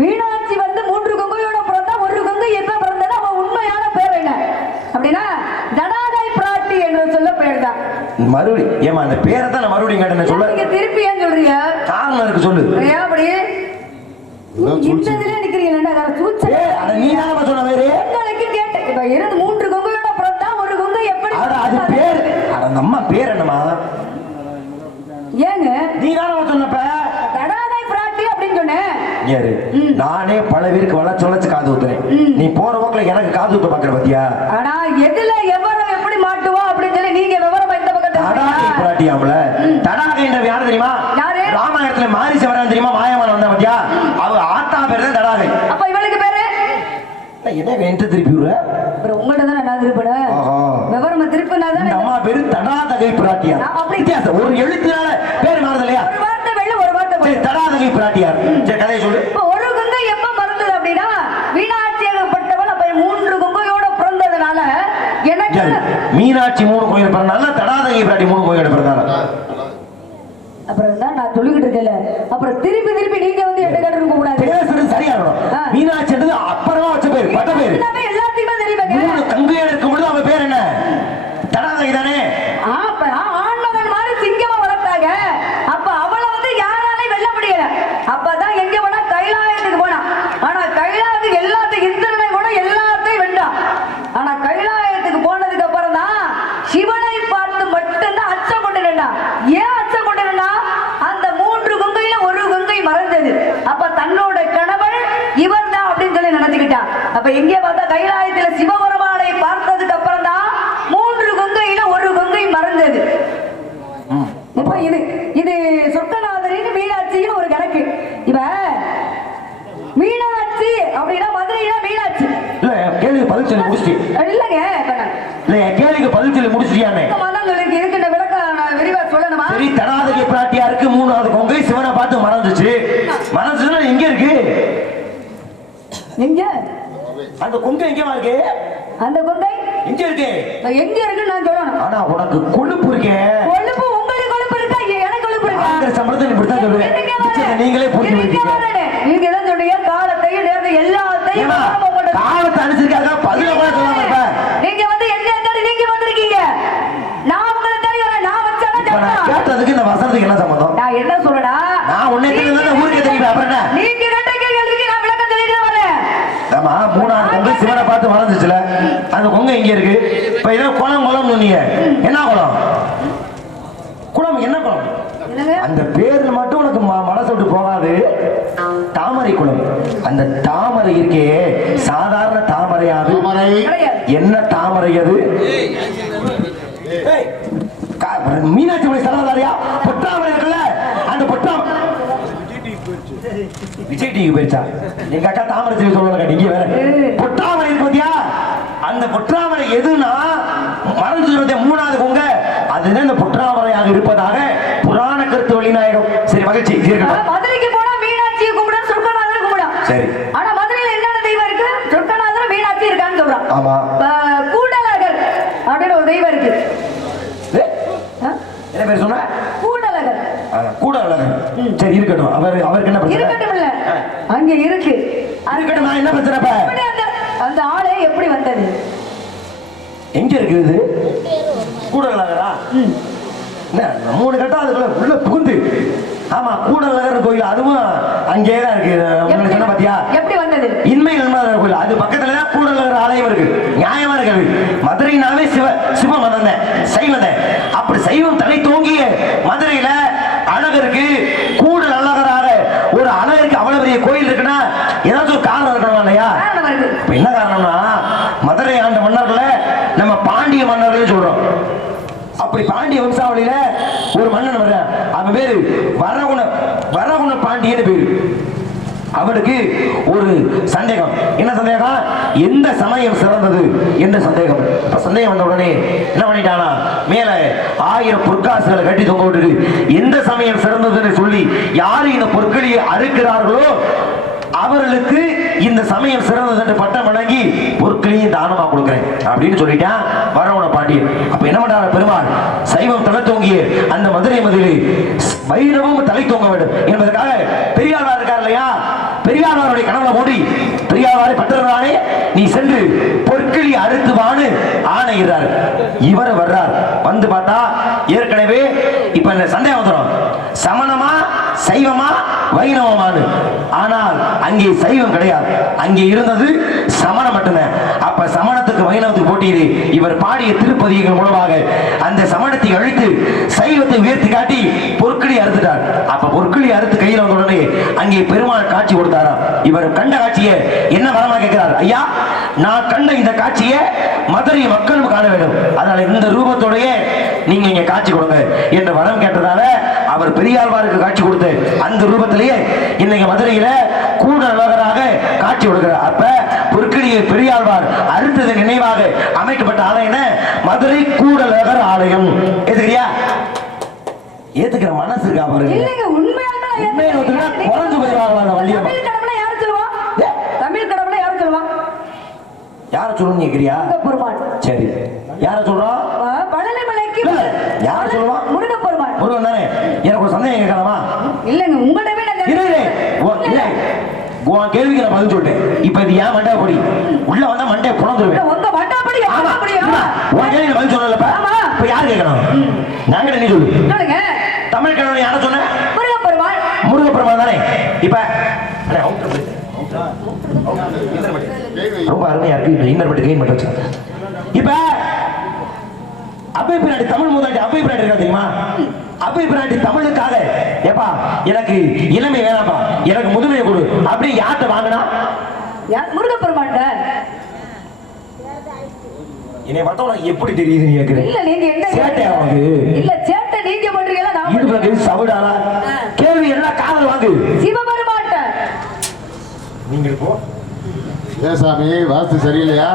மீனாட்சி வந்து 3 கொங்கையோட பிறந்தா 1 கொங்கை எப்ப பிறந்தது? அவன் உண்மையான பேர் என்ன அப்படின்னா தடாகாய் பிராட்டி என்று சொல்ல பேர் தான். மறுபடி ஏமா அந்த பேரை தான் நான் மறுபடியும் கேட்டேன் சொல்ல. நீங்க திருப்பி ஏன் சொல்றீங்க? காரணம் இருக்கு சொல்லு. ஏன் அப்படி இந்ததிலே நிக்கிறீங்களா? அத சூச்சை அட நீ தான சொன்ன வேறே. உங்களுக்கு கேட்ட இப்ப இருந்து 3 கொங்கையோட பிறந்தா 1 கொங்கை எப்படி? அது பேர். அட அந்த அம்மா பேர் என்னமா? ஏங்க நீ தான சொன்னப்ப தடாகாய் பிராட்டி அப்படினு சொன்னே. யாரு? நானே பல பேருக்கு வளைச்சு காது ஊத்துறேன். நீ போற போக்குல எனக்கு காது ஊத்த பாக்குற பத்தியா? ஆனா எதுல எவரம் எப்படி மாட்டுவோம் அப்படின்னு சொல்லி நீங்க விவரமா இந்த பக்கத்துல தடாகை பிராட்டியாமல. தடாகைன்ற யாரு தெரியுமா? ராமாயணத்துல மாரிச வரான் தெரியுமா? மாயவன் வந்த பத்தியா? அவ ஆத்தா பேரு தான் தடாகை. அப்ப இவளுக்கு பேரு என்ன வென்று திருப்பி விடுற? அப்புறம் உங்கள்ட்ட தான் நான் திருப்பினேன். விவரமா திருப்பினாதான் அம்மா பேரு தடாதகை பிராட்டியார். அப்படி வித்தியாசம். ஒரு எழுத்துனால பேர் மாறுது இல்லையா? ஒரு வார்த்தை வெள்ள ஒரு வார்த்தை சரி, தடாதகை பிராட்டியார். சரி, கதையை சொல்லு. இப்ப ஒரு கங்கை எப்ப மறந்தது அப்படின்னா மீனாட்சியாகப்பட்டவள் அப்ப 3 கங்கையோட பிறந்ததுனால எனக்கு மீனாட்சி 3 கோயில் பிறந்தால, தடாதகை பிராட்டி 3 கோயில் பிறந்தால. அப்புறம் தான் நான் சொல்லிக்கிட்டு இருக்கல. அப்புறம் திருப்பி நீங்க வந்து எட்ட கேட்டு இருக்க கூடாது. பேசுறது சரியா இருக்கணும். மீனாட்சின்றது அப்புறமா வச்ச பேர், பட்ட பேர். எல்லாத்தையுமே தெரியுமாங்க. 3 கங்கையா இருக்கும்போது அவ பேர் என்ன? தடாதகை தானே? ஆண்மகன் மாதிரி சிங்கமா வளர்த்தாங்க. அப்ப அவளை வந்து யாராலையும் வெல்ல முடியல. அப்பதான் எங்க போனா கைலாயத்துக்கு போனா. ஆனா கைலாயத்துக்கு எல்லாத்தையும் இந்திரனை கூட எல்லாத்தையும் வென்றான். ஆனா கைலாயத்துக்கு போனதுக்கு அப்புறம் தான் சிவனை பார்த்து மட்டும்தான் அச்சம் கொண்டு நின்றான். ஏன் அச்சம் கொண்டு நின்றா? அந்த 3 கங்கையில ஒரு கங்கை மறைஞ்சது. அப்ப தன்னோட கணவன் இவன் தான் அப்படின்னு சொல்லி நினைச்சுக்கிட்டான். அப்ப எங்கே பார்த்தா கைலாயத்துல சிவபெருமானை பார்த்ததுக்கு அப்புறம் தான் 3 கங்கையில ஒரு கங்கை மறைஞ்சது. இப்ப இது சொர்க்கநாதரின் மீனாட்சின்னு ஒரு கணக்கு. இவ மீனாட்சி அப்படின்னா மதுரையில மீனாட்சி. இல்ல, கேள்விக்கு பதில் சொல்லி முடிச்சிட்டியா? இல்லங்க, இல்ல, கேள்விக்கு பதில் சொல்லி முடிச்சிட்டியானே? இதுக்கு விளக்கம் நான் விரிவா சொல்லணுமா? சரி, தடாதகை பிராட்டியாருக்கு 3வது கொங்கை சிவனை பார்த்து மறந்துச்சு. மறந்துச்சுன்னா எங்க இருக்கு? எங்க அந்த கொங்கை எங்கமா இருக்கு? அந்த கொங்கை எங்க இருக்கு? எங்க இருக்குன்னு நான் சொல்லணும். ஆனா உனக்கு கொழுப்பு இருக்கே. கொழுப்பு உங்களுக்கு கொழுப்பு இருக்கா? எனக்கு கொழுப்பு இருக்கா? ஆங்கிற சம்பளத்தை இப்படி தான் சொல்லுவேன். நீங்களே புரிஞ்சு வச்சிருக்கீங்க. நீங்க தான் சொல்றீங்க காலத்தையும் நேரத்தையும் எல்லாத்தையும் காலத்தை அனுப்பிச்சிருக்காங்க. பதில கூட சொல்லாம இருப்ப. நீங்க வந்து என்ன தேடி நீங்க வந்திருக்கீங்க. நான் உங்களை தேடி வரேன். நான் வச்சாதான் கேட்டதுக்கு இந்த வசனத்துக்கு என்ன சம்பந்தம்? நான் என்ன சொல்றேன்னா, நான் உன்னை தெரியும் ஊருக்கே தெரியும். அப்புறம் என்ன? நீங்க கேட்ட கேள்விக்கு நான் விளக்கம் சொல்லிட்டு வரேன். ஆமா, 3வது கொங்கை சிவனை பார்த்து மறந்துச்சுல. அந்த கொங்கை எங்க இருக்கு? இப்ப ஏதோ குளம் சொன்னீங்க. என்ன குளம்? குளம் என்ன குளம்? அந்த பேர்ல மட்டும் உனக்கு மனசு விட்டு போகாது. தாமரை குளம். அந்த தாமரை இருக்கே, சாதாரண தாமரையாது. என்ன தாமரை அது? மீனாட்சி சரதாரியா பொட்டாமரை இருக்குல்ல, அந்த பொட்டாமரை விஜய் டிவி போயிருச்சா? எங்க அக்கா தாமரை செல்வி சொல்லுவாங்க. நீங்க வேற பொட்டாமரை இருக்கு பாத்தியா? அந்த பொற்றாமரை எதுனா மறந்து 3வது கொங்க அதுதான் இந்த பொற்றாமரையாக இருப்பதாக புராண கருத்து வழிநாயகம். சரி, மகிழ்ச்சி. மதுரைக்கு போனா மீனாட்சியை கும்பிட சொர்க்கநாதரை கும்பிடா. சரி. ஆனா மதுரையில என்னென்ன தெய்வம் இருக்கு? சொர்க்கநாதர் மீனாட்சி இருக்கான்னு சொல்றான். ஆமா. கூடலகர் அப்படின்னு ஒரு தெய்வம் இருக்கு. என்ன பேர் சொன்ன? கூடலகர். கூடலகர். சரி, இருக்கட்டும். அவருக்கு என்ன பிரச்சனை? இருக்கட்டும் இல்ல, அங்க இருக்கு. இருக்கட்டும். நான் என்ன பிரச்சனை? அந்த ஆளே எப்படி வந்தது? எங்க இருக்கு இது? கூடலகரா? 3 கட்டம் அதுக்குள்ள உள்ள புகுந்து. ஆமா, கூடலகர் கோயில் அதுவும் அங்கே தான் இருக்கு. சொன்ன பாத்தியா? எப்படி வந்தது? இன்மை நன்மதர் கோயில் அது பக்கத்துல தான் கூடலகர் ஆலயம் இருக்கு. நியாயமா இருக்கு. மதுரைனாவே சிவ மதம் தான், சைவம் தான். அப்படி சைவம் தலை தோங்கிய மதுரையில அழகருக்கு கூடல் அழகராக ஒரு அழகருக்கு அவ்வளவு பெரிய கோயில் இருக்குன்னா ஏதாச்சும் ஒரு காரணம் இருக்கணும் இல்லையா? என்ன காரணம்னா, மதுரை ஆண்ட மன்னர்கள நம்ம பாண்டிய மன்னர்கள் சொல்றோம். அப்படி பாண்டிய வம்சாவளியில ஒரு மன்னன் வர, அவன் பேரு வரகுண பாண்டியன்னு பேரு. அவனுக்கு ஒரு சந்தேகம். என்ன சந்தேகம்? எந்த சமயம் சிறந்தது என்ற சந்தேகம். இப்ப சந்தேகம் வந்த உடனே என்ன பண்ணிட்டானா, மேல 1000 பொற்காசுகளை கட்டி தொங்க விட்டுட்டு எந்த சமயம் சிறந்ததுன்னு சொல்லி யாரு இந்த பொற்களியை அறுக்கிறார்களோ அவர்களுக்கு இந்த சமயம் சிறந்தது என்று பட்டம் வழங்கி பொருட்களையும் தானமா கொடுக்கிறேன் அப்படின்னு சொல்லிட்டான் வரகுண பாண்டியன். அப்ப என்ன பண்றாரு பெருமாள்? சைவம் தலை தோங்கிய அந்த மதுரை மதிலில் வைரவம் தலை தோங்க வேண்டும் என்பதற்காக பெரியாழ்வார் இருக்கார் இல்லையா, பெரியாழ்வாருடைய கனவுல மூடி பெரியாழ்வாரை பட்டறானே நீ சென்று பொற்களி அறுத்து வான்னு ஆணையிறார். இவர் வர்றார். வந்து பார்த்தா ஏற்கனவே இப்ப இந்த சந்தேகம் வந்துடும், சமணமா சைவமா வைணவமானு. ஆனால் அங்கே சைவம் கிடையாது, அங்கே இருந்தது சமணம் மட்டும்தான். அப்ப சமணத்துக்கு வைணவத்துக்கு போட்டியது. இவர் பாடிய திருப்பதிகள் மூலமாக அந்த சமணத்தை அழித்து சைவத்தை உயர்த்தி காட்டி பொற்களி அறுத்துட்டார். அப்ப பொற்களி அறுத்து கையில் வந்த உடனே அங்கே அங்கே பெருமாள் காட்சி கொடுத்தாராம். இவர் கண்ட காட்சியை என்ன வரமா கேட்கிறார், ஐயா நான் கண்ட இந்த காட்சியை மதுரை மக்களும் காண வேண்டும், அதனால இந்த ரூபத்தோடய நீங்க இங்க காட்சி கொடுங்க என்று வரம் கேட்டதால அவர் பெரியாழ்வாருக்கு காட்சி கொடுத்து அந்த ரூபத்திலேயே இன்னைக்கு மதுரையில கூட நகராக காட்சி கொடுக்கிறார். அப்ப பொற்கடியை பெரியாழ்வார் அறுத்தது நினைவாக அமைக்கப்பட்ட ஆலயம் மதுரை கூடலகர் ஆலயம். எதுக்கியா ஏத்துக்கிற மனசு இருக்கா பாருங்க. இல்லங்க உண்மையாலுமே உண்மையை ஒத்துக்கிட்டா குறைஞ்சு போயிடுவாங்க வள்ளியம்மா. தமிழ் கடவுளை யாரு சொல்லுவா? தமிழ் கடவுளை யாரு சொல்லுவா? யார சொல்லணும் கேக்குறியா? முருகப்பெருமான். சரி யார சொல்றோம்? பழனிமலைக்கு யார சொல்லுவா? முருகப்பெருமான். முருகன் தானே. எனக்கு ஒரு சந்தேகம் கேட்கலாமா? இல்லங்க உங்கள்கிட்டவே நான் கேள்விக்கு நான் பதில் சொல்லிட்டேன். இப்ப இது ஏன் மண்டை பொடி உள்ள வந்தா மண்டை புணந்துருவேன். உங்க மண்டை உன் கேள்வி பதில் சொல்லலப்ப. இப்ப யார் கேட்கணும்? நாங்க நீ சொல்லு. சொல்லுங்க. தமிழ் கடவுள் யார சொன்ன? முருகப்பெருமான். முருகப்பெருமான் தானே. இப்ப ரொம்ப அருமையா இருக்கு. இன்னர் பட்டு கெயின் மட்டும் வச்சு. இப்ப அபை பிராட்டி தமிழ் மூதாட்டி அபை பிராட்டி இருக்கா தெரியுமா? அபை பிராட்டி தமிழுக்காக ஏப்பா எனக்கு இளமை வேணாப்பா எனக்கு முதுமையை கொடு அப்படி யார்கிட்ட வாங்கினா? முருகப்பெருமான். என்னை பார்த்தா உனக்கு எப்படி தெரியுது நீ கேக்குறேன்? இல்ல நீங்க என்ன சேட்டையா உனக்கு? இல்ல சேட்டை நீங்க பண்றீங்களா நான் இடுப்புல கை சவுடானா? கேள்வி எல்லாம் காதல் வாங்கு. சிவபெருமான். நீங்க போ. சாமி வாஸ்து சரியில்லையா?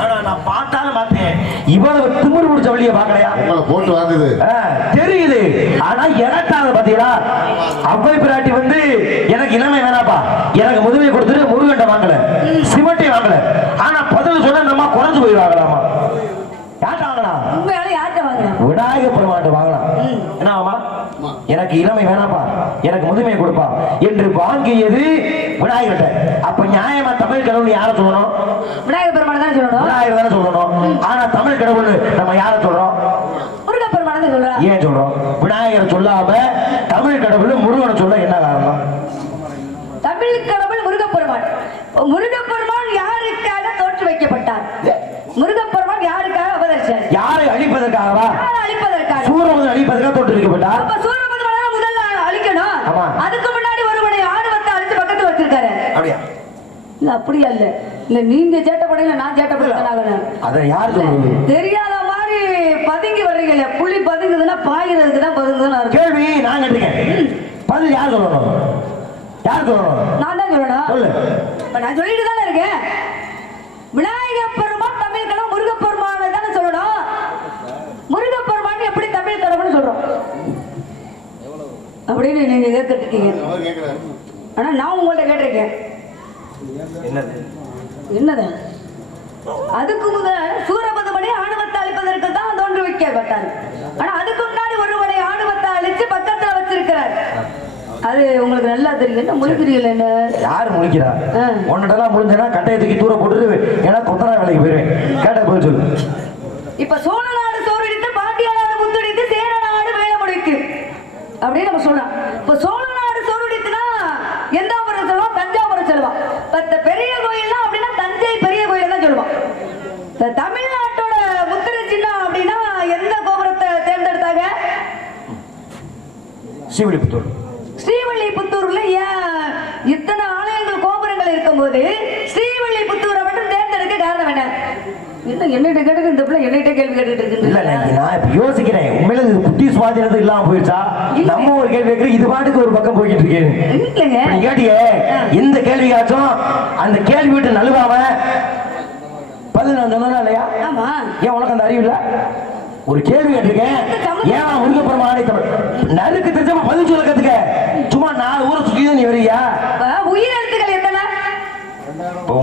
ஆனா நான் பார்த்தாலும் பார்த்தேன் இவ்வளவு திமிரு முடிச்ச வழியை பார்க்கலையா? உங்களை போட்டு வாங்குது தெரியுது. ஆனா எனக்காக பாத்தீங்களா அவ்வை பிராட்டி வந்து எனக்கு இளமை வேணாப்பா எனக்கு முதுமை கொடுத்துட்டு முருகன்ட்ட வாங்கல சிவட்டை வாங்கல. ஆனா பதில் சொன்ன நம்ம குறைஞ்சு போயிடுவாங்களாமா. யார்கிட்ட வாங்கலாம்? உண்மையால யார்கிட்ட வாங்கலாம்? விநாயகர் பெருமான்ட்ட வாங்கலாம். என்ன ஆமா எனக்கு இளமை வேணாப்பா எனக்கு முதுமையை கொடுப்பா என்று வாங்கியது விநாயகர்கிட்ட. அப்ப நியாயமா தமிழ் கடவுள் யார சொல்லணும்? விநாயகர் பெருமான் தான் சொல்லணும். விநாயகர் தானே சொல்லணும். ஆனா தமிழ் கடவுள் நம்ம யார சொல்றோம்? முருகப்பெருமான் தான் சொல்றோம். ஏன் சொல்றோம்? விநாயகர் சொல்லாம தமிழ் கடவுள் முருகனை சொல்ல என்ன காரணம்? தமிழ் கடவுள் முருகப்பெருமான். முருகப்பெருமான் யாருக்காக தோற்று வைக்கப்பட்டார்? முருகப்பெருமான் யாருக்காக அவதரிச்சார்? யாரை அழிப்பதற்காகவா? யாரை அழிப்பதற்காக? சூரபத்மன் அழிப்பதற்காக தோற்று வைக்கப்பட்டார். அப்ப சூரபத்மனை முதல்ல அழிக்கணும். ஆமா. அதுக்கு முன்னாடி ஒருவனை ஆடுவத்தை அழிச்சு பக்கத்துல வச்சிருக்காரு. அப்படியா? இல்ல அப்படியா? இல்ல இல்ல நீங்க சேட்டை பண்ணல நான் சேட்டை பண்ணல. அத யார் சொல்றது? தெரியாத மாதிரி பதுங்கி வர்றீங்களே. புலி பதுங்குதுன்னா பாயிறதுக்கு தான் பதுங்குதுன்னு அர்த்தம். கேள்வி நான் கேட்டிருக்கேன். பதில் யார் சொல்லணும்? யார் சொல்லணும்? நான் தான் சொல்லணும். சொல்லு. இப்ப நான் சொல்லிட்டு தானே இருக்கேன். விநாயகர் பெருமான் தமிழ் கடவுள் முருகப்பெருமானை தானே சொல்லணும். முருகப்பெருமான் எப்படி தமிழ் கடவுள்னு சொல்றோம் அப்படின்னு நீங்க கேட்கறீங்க. ஆனா நான் உங்கள்ட்ட கேட்டிருக்கேன். என்னது? அதுக்கு முதல் சூரபத்மனை ஆணவத்தை அழிப்பதற்கு தான் தோன்று வைக்கப்பட்டார். ஆனா அதுக்கு முன்னாடி ஒருவனை ஆணவத்தை அழிச்சு பக்கத்துல வச்சிருக்கிறார். அது உங்களுக்கு நல்லா தெரியும். என்ன முழிக்கிறீங்களா? என்ன யாரு முழிக்கிறா? ஒன்னடலாம் முடிஞ்சனா கட்டையத்துக்கு தூர போட்டுட்டு ஏன்னா கொத்தனா வேலைக்கு போயிருவேன். கேட்ட போய் சொல்லு. இப்ப சோழ நாடு சோறுடித்து பாண்டிய நாடு முத்துடித்து சேர நாடு வேலை முடிக்கு அப்படின்னு நம்ம சொல்லலாம். இப்ப சோழ நாடு சோறுடித்துனா எந்த ஊரை சொல்லுவோம்? தஞ்சாவூரை சொல்லுவான். இப்ப பெரிய கோயில்லாம் அப்படின்னா தஞ்சை பெரிய கோயில தான் சொல்லுவான். தமிழ்நாட்டோட முத்திரை சின்னம் அப்படின்னா எந்த கோபுரத்தை தேர்ந்தெடுத்தாங்க? ஸ்ரீவில்லிபுத்தூர். ஸ்ரீவில்லிபுத்தூர்ல ஏன் இத்தனை ஆலயங்கள் கோபுரங்கள் இருக்கும்போது ஸ்ரீவில்லிபுத்தூரை மட்டும் தேர்ந்தெடுக்க காரணம் என்ன? என்னிட்ட கேட்டு இந்த பிள்ளை என்னிட்ட கேள்வி கேட்டுட்டு இருக்கு. இல்ல நான் இப்ப யோசிக்கிறேன். உண்மையில இது புத்தி சுவாதீனது இல்லாம போயிடுச்சா? நம்ம ஒரு கேள்வி கேட்கிறேன், இது பாட்டுக்கு ஒரு பக்கம் போய்கிட்டு இருக்கேன். இல்லைங்க கேட்டியே இந்த கேள்விக்காச்சும் அந்த கேள்வி விட்டு நழுவாம பதில் நான் சொன்னா இல்லையா? ஆமா. ஏன் உனக்கு அந்த அறிவு இல்ல? ஒரு கேள்வி கேட்டிருக்கேன். ஏன் முருகப்பெருமானை நறுக்கு தெரிஞ்சமா பதில் சொல்ல கத்துக்க. சும்மா 4 ஊரை சுத்தி நீ வரியா? உயிர் எழுத்துக்கள் எத்தனை?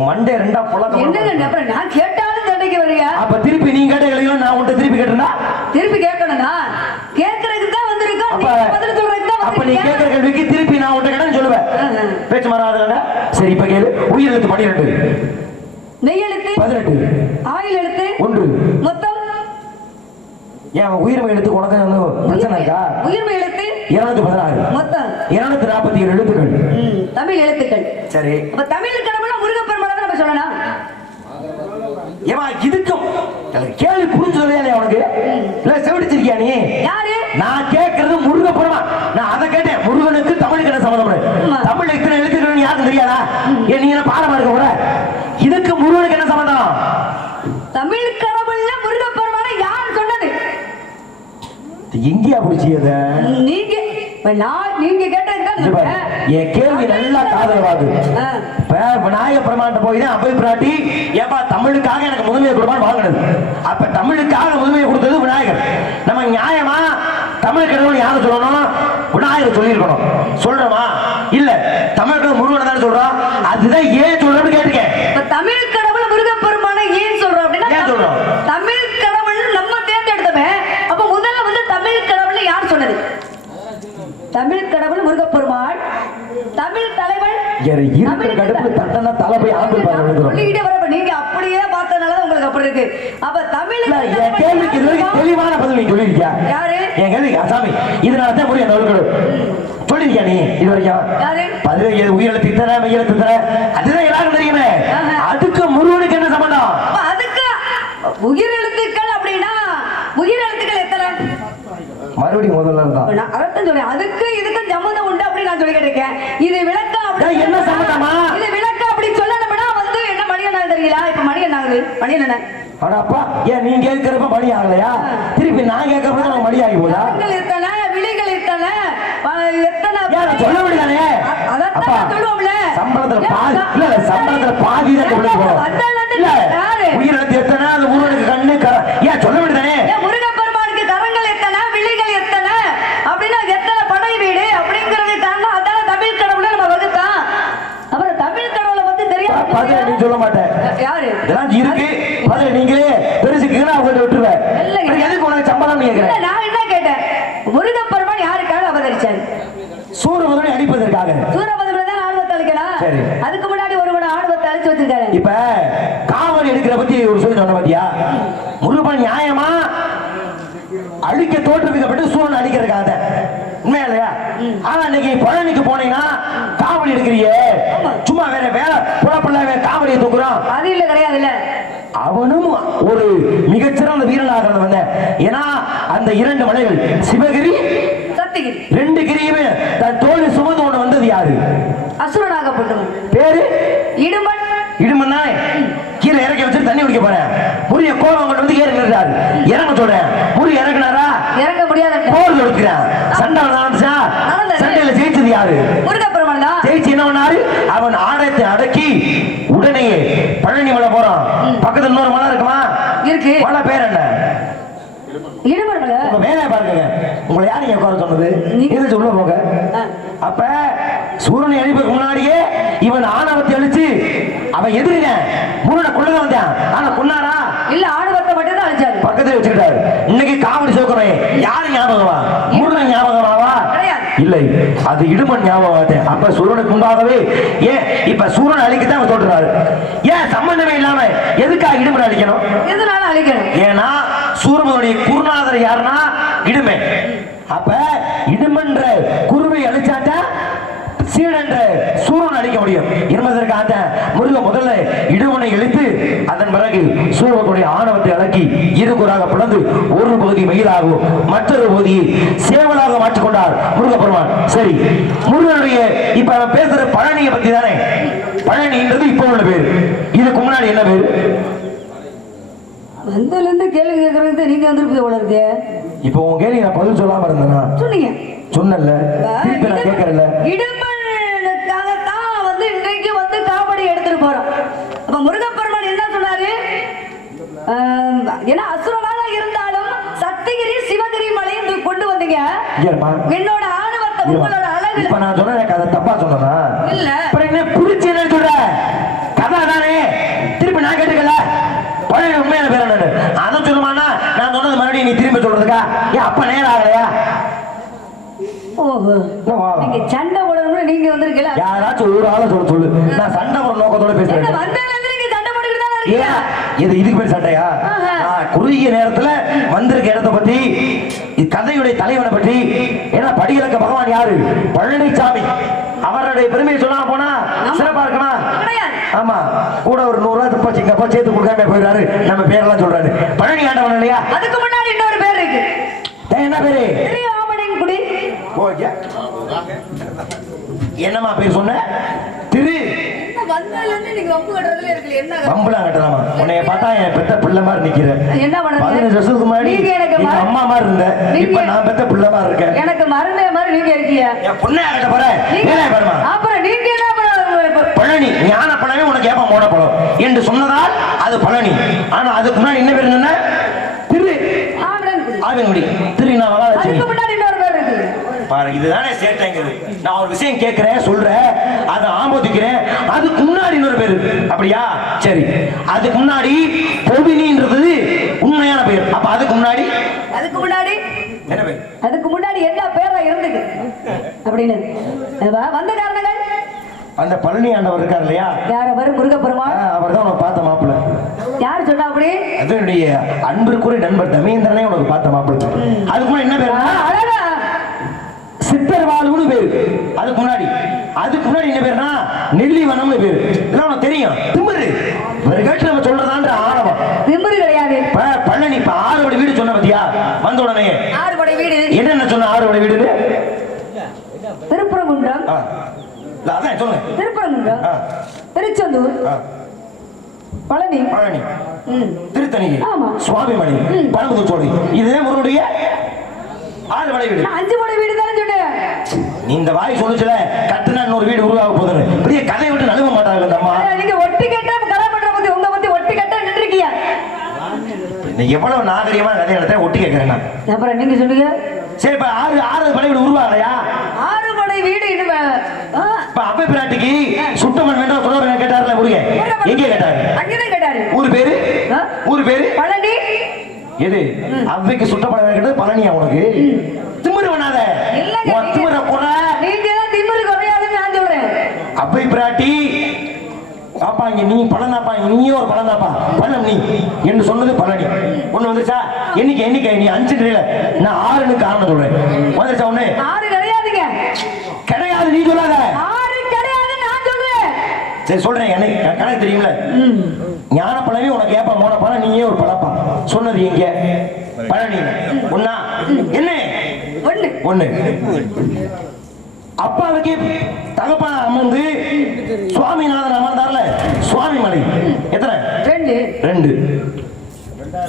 மண்டே ரெண்டா புழக்கம். என்னங்க அப்புறம் நான் கேட்டாலும் சண்டைக்கு வரியா? அப்ப திருப்பி நீ கேட்ட கேள்விகளும் நான் உன்கிட்ட திருப்பி கேட்டேன்னா திருப்பி கேட்கணும்னா கேட்கறதுக்கு தான் வந்திருக்கோம். பதில் சொல்றதுக்கு தான். அப்ப நீ கேட்கிற கேள்விக்கு திருப்பி நான் உன்கிட்ட கேட்டேன்னு சொல்லுவேன். பேச்சு மாறாதுல. சரி இப்ப கேளு. உயிர் எழுத்து 12, மெய் எழுத்து 18, ஆயுள் எழுத்து 1. மொத்தம் ஏன் உயிர்மை எழுத்து உனக்கு பிரச்சனை இருக்கா? உயிர்மை எழுத்து 216, மொத்தம் 247 எழுத்துக்கள். தமிழ் எழுத்துக்கள். சரி அப்ப தமிழ் கடவுள முருகப்பெருமானை தான் நம்ம சொல்லலாம். ஏமா இதுக்கும் கேள்வி புரிஞ்சதே இல்லையா உனக்கு? இல்ல செவிடிச்சிருக்கியா நீ? யாரு? நான் கேட்கறது முருகப்பெருமான். நான் அதை கேட்டேன். முருகனுக்கு தமிழுக்கு என்ன சம்பந்தம்? தமிழுக்கு ஏன் நீ என்ன பாடமா இருக்க கூட இதுக்கு முருகனுக்கு என்ன சம்பந்தம்? தமிழ் கடவுள்ல முருகப்பெருமானை யார் சொன்னது? எங்கேயா பிடிச்சியத நீங்க நீங்க கேட்டதுதான் என் கேள்வி நல்லா காதலவாது. விநாயக பெருமாண்ட போய் தான் அபை பிராட்டி ஏப்பா தமிழுக்காக எனக்கு முதன்மையை கொடுப்பான்னு வாங்கினது. அப்ப தமிழுக்காக முதன்மையை கொடுத்தது விநாயகர். நம்ம நியாயமா தமிழ் கடவுள் யாரும் சொல்லணும்? விநாயகர் சொல்லியிருக்கணும். சொல்றோமா? இல்ல தமிழ் கடவுள் முருகனை தானே சொல்றோம். அதுதான் ஏன் சொல்றோம்னு கேட்டுக்கேன். தமிழ் கடவுள் முருகப்பெருமானை ஏன் சொல்றோம் அப்படின்னா ஏன் சொல்றோம்? தமிழ் கடவுள் நம்ம தேர்ந்தெடுத்தோமே. அப்ப முதல்ல வந்து தமிழ் கடவுள் யார் சொன்னது? தமிழ் கடவுள் முருகப்பெருமான். தமிழ் தலைவன் நீங்க அப்படியே பார்த்தனால உங்களுக்கு அப்படி இருக்கு. அப்ப தமிழ் தெளிவான பதில் நீ சொல்லிருக்கியா? யாரு? என் கேள்வி சாமி இதனாலதான் புரிய சொல்லிருக்கியா நீ இது வரைக்கும்? பதில் உயிரெழுத்து இத்தனை மெய்யெழுத்து இத்தனை அதுதான் எல்லாரும் தெரியுமே. அதுக்கு முருகனுக்கு என்ன சம்பந்தம்? அதுக்கு உயிரெழுத்துக்கள் அப்படின்னா உயிரெழுத்துக்கள் எத்தனை? மறுபடியும் முதல்ல இருந்தா அதான் சொல்றேன். அதுக்கு இதுக்கு சம்மந்தம் உண்டு அப்படி நான் சொல்லி கேட்டிருக்கேன். இது விளக்கம் அப்படி என்ன சம்பந்தமா? இது விளக்கம் அப்படி சொல்லணும்னா வந்து என்ன மணி என்ன தெரியல. இப்ப மணி என்ன ஆகுது? மணி என்ன? அடப்பா ஏன் நீங்க கேட்கிறப்ப மணி ஆகலையா? திருப்பி நான் கேட்கறப்ப நமக்கு மணி ஆகி போதா? எத்தனை விழிகள் எத்தனை எத்தனை சொல்ல முடியாதே. அதான் சொல்லுவோம்ல சம்பளத்துல பாதி இல்ல சம்பளத்துல பாதி தான் உயிரிழத்து எத்தனை அது முருகனுக்கு கண்ணு ஏன் சொல்ல முடியாதே? முருகப்பெருமானுக்கு கரங்கள் எத்தனை விழிகள் எத்தனை அப்படின்னா எத்தனை படை வீடு அப்படிங்கறது காரணம். அதான தமிழ் கடவுளை நம்ம வகுத்தான். அப்புறம் தமிழ் கடவுளை வந்து தெரியாது நீ சொல்ல மாட்டேன். யாரு இதெல்லாம் இருக்கு பதில் நீங்களே பெருசுக்குன்னு அவங்கள்ட்ட விட்டுருவேன். எதுக்கு உனக்கு சம்பளம் கேட்கிறேன்? நான் என்ன கேட்டேன்? முருகப்பெருமான் யாருக்காக அவதரிச்சாரு? சூரபதுமனை அழிப்பதற்காக. சூரபதுமனை தான் ஆணவத்தை அழிக்கலாம். அதுக்கு முன்னாடி ஒருவன் ஆணவத்தை அழிச்சு வச்சிருக்காரு. இப்ப காவல் எடுக்கிற பத்தி ஒரு சொல்லி சொன்ன பாத்தியா? முருகன் நியாயமா அழிக்க தோற்றுவிக்கப்பட்டு சூரன் அழிக்கிறதுக்காக உண்மையா இல்லையா? ஆனா இன்னைக்கு பழனிக்கு போனீங்கன்னா காவல் எடுக்கிறியே சும்மா வேற வேலை புறப்படல காவலியை தூக்குறான். அது இல்ல கிடையாது இல்ல. அவனும் ஒரு மிகச்சிறந்த வீரனாக வந்த. ஏன்னா அந்த இரண்டு மலைகள் சிவகிரி சத்திகிரி ரெண்டு கிரியுமே தன் தோல்வி சுமந்து கொண்டு வந்தது யாரு? அசுரனாகப்பட்டவன். பேரு இடுமன். இடுமன் தானே. கீழே இறக்கி வச்சு தண்ணி குடிக்க போறேன். முறிய கோபம் கொண்டு வந்து ஏறி நின்றாரு. இறங்க சொல்றேன். முறி இறக்குனாரா? இறங்க முடியாது. போர் கொடுக்கிறேன். சண்டை நடந்துச்சா? சண்டையில ஜெயிச்சது யாரு? முருகப்பெருமான் தான். ஜெயிச்சு என்ன பண்ணாரு? அவன் ஆடத்தை அடக்கி உடனே பழனி மலை போறான். பக்கத்துல இன்னொரு மலை இருக்குமா? இருக்கு. மலை பேர் என்ன? வேலை பாருங்க. உங்களை யாரு உட்கார சொன்னது? நீங்க உள்ள போக. அப்ப சூரனை அழிப்பதற்கு முன்னாடியே இவன் ஆணவத்தை அழிச்சு அவன் எதிரிங்க முருகனை கொள்ளதான் வந்தான். ஆனா கொன்னாரா? இல்ல ஆணவத்தை மட்டும் தான் அழிச்சாரு. பக்கத்துல வச்சுக்கிட்டாரு. இன்னைக்கு காவடி சோக்கணும் யாரு ஞாபகமா? முருகன் ஞாபகமாவா? இல்லை, அது இடுமன் ஞாபகம். அப்ப சூரனுக்கு முன்பாகவே ஏன் இப்ப சூரனை அழிக்கத்தான் தோன்றாரு. ஏன் சம்பந்தமே இல்லாம எதுக்காக இடுமன் அழிக்கணும்? எதனால அழிக்கணும்? ஏன்னா சூரனுடைய குருநாதர் யாருன்னா இடுமை. அப்ப இடுமன்ற குருவை அழிச்சாட்டா சீடன்ற சூரன் அழிக்க முடியும் என்பதற்காக முருகன் முதல்ல இடுமனை இழுத்து அதன் பிறகு சூரனுடைய ஆணவத்தை அடக்கி இருகுறாக பிளந்து ஒரு பகுதி மயிலாகவும் மற்றொரு பகுதியை சேவலாக மாற்றிக்கொண்டார் முருகப்பெருமான். சரி, முருகனுடைய இப்ப பேசுற பழனியை பத்தி தானே. பழனின்றது இப்ப உள்ள பேர். இதுக்கு முன்னாடி என்ன பேரு? வந்ததுல இருந்து கேள்வி கேட்கறது நீங்க வந்திருப்பீங்க போல இருக்கு. இப்போ உங்க கேள்வி நான் பதில் சொல்லாம இருந்தேனா? சொன்னீங்க. சொன்னல. திருப்பி நான் கேட்கறல. இடுமனுக்காகத்தான் வந்து இன்றைக்கு வந்து காவடி எடுத்துட்டு போறோம். அப்ப முருகப்பெருமான் என்ன சொன்னாரு? ஏன்னா அசுரனாக இருந்தாலும் சத்திகிரி சிவகிரி மலையை கொண்டு வந்தீங்க. என்னோட ஆணவத்தை உங்களோட அழகு. இப்ப நான் சொன்ன கதை தப்பா சொன்னா இல்ல. அப்புறம் என்ன புரிச்சு என்ன சொல்ற? கதை தானே. திருப்பி நான் கேட்டுக்கல. பழைய உண்மையான பேர் என்ன? அதான் சொல்லுமானா நான் சொன்னது மறுபடியும் நீ திரும்ப சொல்றதுக்கா? ஏன் அப்ப நேரம் ஆகலையா? ஓஹோ, நீங்க சண்டை போடணும்னு நீங்க வந்திருக்கீங்க. யாராச்சும் ஒரு ஆளை சொல்லு. நான் சண்டை போட நோக்கத்தோட பேசுறேன். இது இதுக்கு பேர் சண்டையா? குறுகிய நேரத்துல வந்திருக்க இடத்தை பத்தி கதையுடைய தலைவனை பற்றி. ஏன்னா படிகளுக்கு பகவான் யாரு? பழனிசாமி. அவருடைய பெருமையை சொன்னா போனா சிறப்பா இருக்குமா? ஆமா, கூட ஒரு 100 ரூபாய் துப்பாச்சிங்கப்பா சேர்த்து கொடுக்காம போயிடாரு. நம்ம பேரெல்லாம் சொல்றாரு. பழனி ஆண்டவன் இல்லையா? அதுக்கு முன்னாடி இன்னொரு பேர் இருக்கு. என்ன பேரு? திருஆமணிங்குடி. ஓகே, என்னமா பேர் சொன்ன? திரு வந்தால இருந்து நீங்க வம்பு கட்டுறதுல இருக்கு என்ன வம்புலாம் கட்டலாமா? உன்னைய பார்த்தா என் பெத்த பிள்ளை மாதிரி நிக்கிறேன். என்ன பண்றீங்க? 15 வருஷத்துக்கு முன்னாடி நீங்க எனக்கு நீங்க அம்மா மாதிரி இருந்த, இப்ப நான் பெத்த பிள்ளை மாதிரி இருக்கேன். எனக்கு மருந்தே மாதிரி நீங்க இருக்கீங்க. என் பொண்ணை கட்ட போற ஏன் பாருமா? அப்புறம் நீங்க என்ன பண்ண பழனி ஞான பழமே உனக்கு ஏப்ப மோட பழம் என்று சொன்னதால் அது பழனி. ஆனா அதுக்கு முன்னாடி என்ன பேர் சொன்ன? திரு ஆவின்குடி. திரு நான் வளா வச்சு அதுக்கு முன்னாடி இன்னொரு பேர் இருக்கு பாரு. இதுதானே சேட்டைங்கிறது. நான் ஒரு விஷயம் கேட்கிறேன் சொல்றேன், அதை ஆமோதிக்கிறேன். அதுக்கு முன்னாடி இன்னொரு பேரு. அப்படியா? சரி. அதுக்கு முன்னாடி பொபினின்றது உண்மையான பேர். அப்ப அதுக்கு முன்னாடி என்ன பேர்? அதுக்கு முன்னாடி என்ன பேரா இருந்தது அப்படின்னு வந்த காரணங்கள். அந்த பழனி ஆண்டவர் இருக்கார் இல்லையா? யார் அவர்? முருகப்பெருமான். அவர் தான் உனக்கு பார்த்த மாப்பிள்ள. யார் சொன்னா அப்படி? அதனுடைய அன்பிற்குரிய நண்பர் தமேந்திரனே உனக்கு பார்த்த மாப்பிள்ள. அதுக்கு முன்னாடி என்ன பேர்? சித்தர் வாழ்வுன்னு பேரு. அதுக்கு முன்னாடி என்ன பேருனா நெல்லிவனம்னு பேரு. இதெல்லாம் உனக்கு தெரியும். திமிரு ஒரு கேட்டு நம்ம சொல்றதான்ற ஆணவம். திமிரு கிடையாது. பழனி இப்ப 6 படை வீடு சொன்ன பத்தியா? வந்த உடனே 6 படை வீடு என்ன சொன்ன? 6 படை வீடு திருப்பரங்குன்றம். அதான் சொல்லுங்க. திருப்பரங்குன்றம், திருச்செந்தூர், பழனி, திருத்தணி, சுவாமிமலை, பழமுதிர்ச்சோலை. இதுதான் முருகனுடைய 6 படை வீடு. 5 படை வீடு தானே சொன்னேன். நீ இந்த வாய் சொல்லுச்சுல கட்டுனா இன்னொரு வீடு உருவாக போகுதுன்னு பெரிய கதை விட்டு நழுவ மாட்டாங்க இந்த அம்மா. நீங்க ஒட்டி கட்ட கதை பண்ற பத்தி உங்க பத்தி ஒட்டி கட்ட நின்றுருக்கீங்க. நீ எவ்வளவு நாகரிகமா கதை எடுத்த ஒட்டி கேட்கிறேன் நான். அப்புறம் நீங்க சொன்னீங்க சரி இப்ப 6 படை வீடு உருவாகலையா? 6 படை வீடு இனிமே இப்ப அப்ப பிராட்டிக்கு சுத்தமன் வேண்டாம் சொல்ல கேட்டார்ல முருகன். எங்கே கேட்டாரு? அங்கதான் கேட்டாரு. ஊரு பேரு பழனி. எது? அவ்வைக்கு சுட்டப்பட கேட்டது பழனியா உனக்கு? திமிரு பண்ணாத. திமிர குறை. நீங்க தான் திமிரு குறையாதுன்னு நான் சொல்றேன். அவ்வை பிராட்டி பாப்பா இங்க நீ பழனாப்பா, நீயும் ஒரு பழனாப்பா, பழம் நீ என்று சொன்னது பழனி. ஒண்ணு வந்துச்சா? எண்ணிக்கை நீ 5 நான் 6ன்னு காரணம் சொல்றேன். வந்துச்சா ஒண்ணு? 6 கிடையாதுங்க. கிடையாது நீ சொல்லாத. 6 கிடையாது நான் சொல்றேன். சரி சொல்றேன். எனக்கு கணக்கு தெரியும்ல. ஞான பழமே உனக்கு ஏப்பா மோன பழம், நீயே ஒரு பழப்பா சொன்னது எங்க? பழனி. ஒண்ணா? என்ன? ஒண்ணு. அப்பாவுக்கு தகப்பா அமர்ந்து சுவாமிநாதன் அமர்ந்தார்ல சுவாமிமலை. எத்தனை? 2.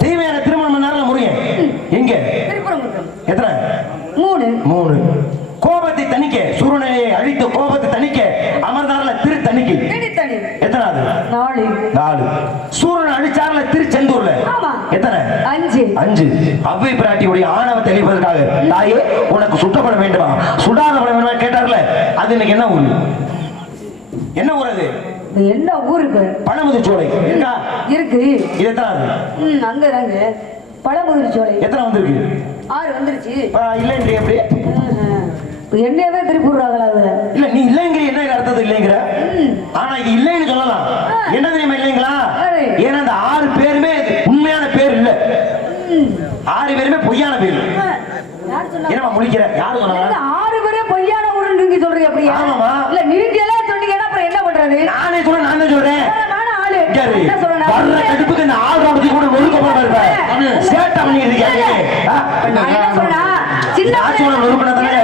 தேவையான திருமணம் பண்ணார்ல முருகன். எங்க? எத்தனை? 3. கோபத்தை தணிக்க, சூரனையை அழித்து கோபத்தை தணிக்க அமர்ந்தார்ல திருத்தணிக்கு. எத்தனாவது? 4. சூரனை அழிச்சார்ல திருச்செந்தூர்ல. எத்தனை? 5. அவ்வை பிராட்டியுடைய ஆணவ தெளிவதற்காக தாயே உனக்கு சுட்டப்பட வேண்டுமா, சுடாத பட வேண்டுமா கேட்டார்ல. அது இன்னைக்கு என்ன ஊரு? என்ன ஊர் அது? என்ன ஊருக்கு? பழமுதிர்ச்சோலை இருக்கா? இருக்கு. இது எத்தனாவது? அங்கதாங்க பழமுதிர்ச்சோலை. எத்தனை வந்திருக்கு? 6 வந்துருச்சு. இல்லைன்றி எப்படி? என்னையவே திருப்பூர்றாங்களா? இல்ல நீ இல்லைங்கிற என்ன அர்த்தம் இல்லைங்கிற? ஆனா இது இல்லைன்னு சொல்லலாம். என்ன தெரியுமா இல்லைங்களா? ஏன்னா அந்த 6 பேருமே உண்மையான பேர் இல்ல. 6 பேருமே பொய்யான பேர். என்னமா முடிக்கிற? யாரு சொன்னாங்க? 6 பேரே பொய்யான ஊரு நீங்க சொல்றீங்க அப்படியே? ஆமாமா. இல்ல நீங்க எல்லாம் சொன்னீங்கன்னா அப்புறம் என்ன பண்றது? நானே சொல்றேன். நான் தான் சொல்றேன். ஆளு என்ன சொல்றேன்? வர்ற கடுப்புக்கு இந்த 6 ரோடு கூட நொறுக்க போற இருப்பேன். சேட்டை பண்ணி இருக்கீங்க. நான் என்ன சொல்றேன்? சின்ன ஆச்சோட நொறுக்கனதானே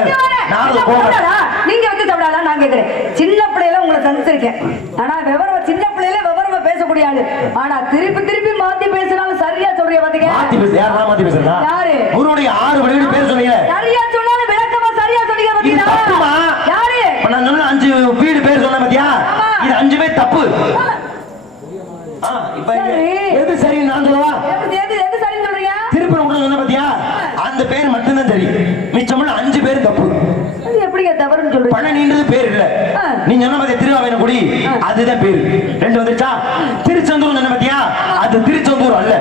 நீங்க வந்து தவிடாதான் நான் கேட்கிறேன். சின்ன பிள்ளையில உங்களை சந்திச்சிருக்கேன். ஆனா விவரமா சின்ன பிள்ளையில விவரமா பேசக்கூடிய ஆளு. ஆனா திருப்பி மாத்தி பேசினாலும் சரியா சொல்றிய பாத்தீங்க. மாத்தி பேச யாரா மாத்தி பேசுறா? யாரு? குருவுடைய 6 வழியோட பேர் சொன்னீங்க. சரியா சொன்னாலும் விளக்கமா சரியா சொன்னீங்க பாத்தீங்களா? தப்புமா? யாரு? நான் சொன்ன 5 வீடு பேர் சொன்ன பாத்தியா? இது 5 பேர் தப்பு. இப்ப எது சரி நான் சொல்லவா? எது சரி சொல்றீங்க? திருப்பூர் சொன்ன பாத்தியா? அந்த பேர் மட்டும் தான் சரி. மிச்சமுள்ள 5 பேர் தப்பு. எப்படிங்க தவறுன்னு சொல்றீங்க? பழனின்றது பேர் இல்ல. நீ சொன்ன பாத்தியா திருவாவேனகுடி, அதுதான் பேர். 2 வந்துச்சா? திருச்செந்தூர் சொன்ன பாத்தியா? அது திருச்செந்தூர் அல்ல,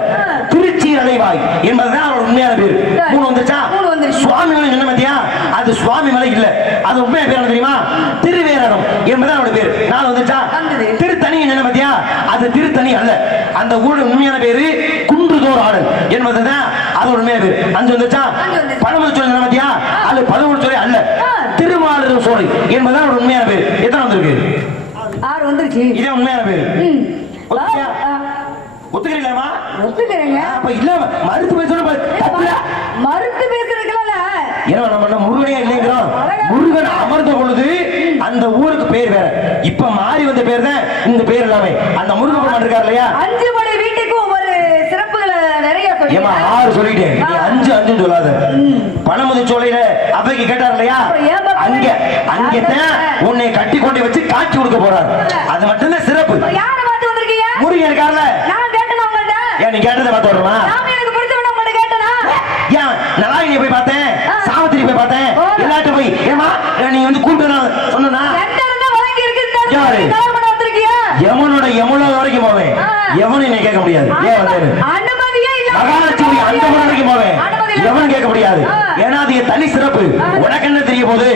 திருச்சீரலைவாய் என்பதுதான் அவரோட உண்மையான பேர். 3 வந்துச்சா? சுவாமிமலை சொன்ன பாத்தியா? அது சுவாமிமலை இல்ல, அது உண்மையான பேர் தெரியுமா? திருவேரகம் என்பதுதான் அவரோட பேர். 4 வந்துச்சா? திருத்தணி சொன்ன பாத்தியா? அது திருத்தணி அல்ல, அந்த ஊரோட உண்மையான பேரு குன்றுதோர் ஆடல் என்பதுதான் அதோட உண்மையான பேர். 5 வந்துச்சா? பழமுதிர்ச்சோலை சொன்ன பாத்தியா? அது பழமுதிர்ச்சோலை அல்ல, திருமாலிருஞ்சோலை சோலை என்பதுதான் ஒரு உண்மையான பேர். எத்தனை வந்திருக்கு? 6 வந்துருச்சு. இதே உண்மையான பேர். ஒத்துக்கிறீங்களா? ஒத்துக்கிறேங்க. அப்ப இல்ல மறுத்து பேசணும். மறுத்து பேசுறதுல ஏன்னா நம்ம முருகனே இல்லைங்கிறோம். முருகன் அமர்ந்த பொழுது அந்த ஊருக்கு பேர் வேற. இப்ப மாறி வந்த பேர் தான் இந்த பேர் எல்லாமே அந்த முருக பெருமான் இருக்கார் இல்லையா 5 படை வீட்டுக்கு ஒவ்வொரு சிறப்புகளை நிறைய ஏமா சொல்லுங்க 6 சொல்லிட்டேன் நீ 5 சொல்லாத பணமுதி சோலையில அவைக்கு கேட்டார் இல்லையா அங்கதான் உன்னை கட்டி கொண்டு வச்சு காட்சி கொடுக்க போறாரு அது மட்டும்தான் சிறப்பு யாரை பார்த்து வந்திருக்கீங்க முருகன் இருக்கார்ல நான் கேட்டேன் உங்கள்ட்ட ஏன் நீ கேட்டதை பார்த்து வரணுமா நான் எனக்கு பிடிச்சவன உங்கள்ட்ட கேட்டனா ஏன் நலாயினியை போய் பார்த்தேன் சாவித்திரி போய் பார்த்தேன் எல்லாட்டும் போய் ஏமா நீ வந்து கூப்பிட்டு சொன்னா யாரு யமனோட யமுனா வரைக்கும் போவேன் எவனும் நீ கேட்க முடியாது ஏன் வந்தேன் மகாலட்சுமி அந்த வரைக்கும் போவேன் எவனும் கேட்க முடியாது ஏன்னா அது தனி சிறப்பு உனக்கு என்ன தெரிய போகுது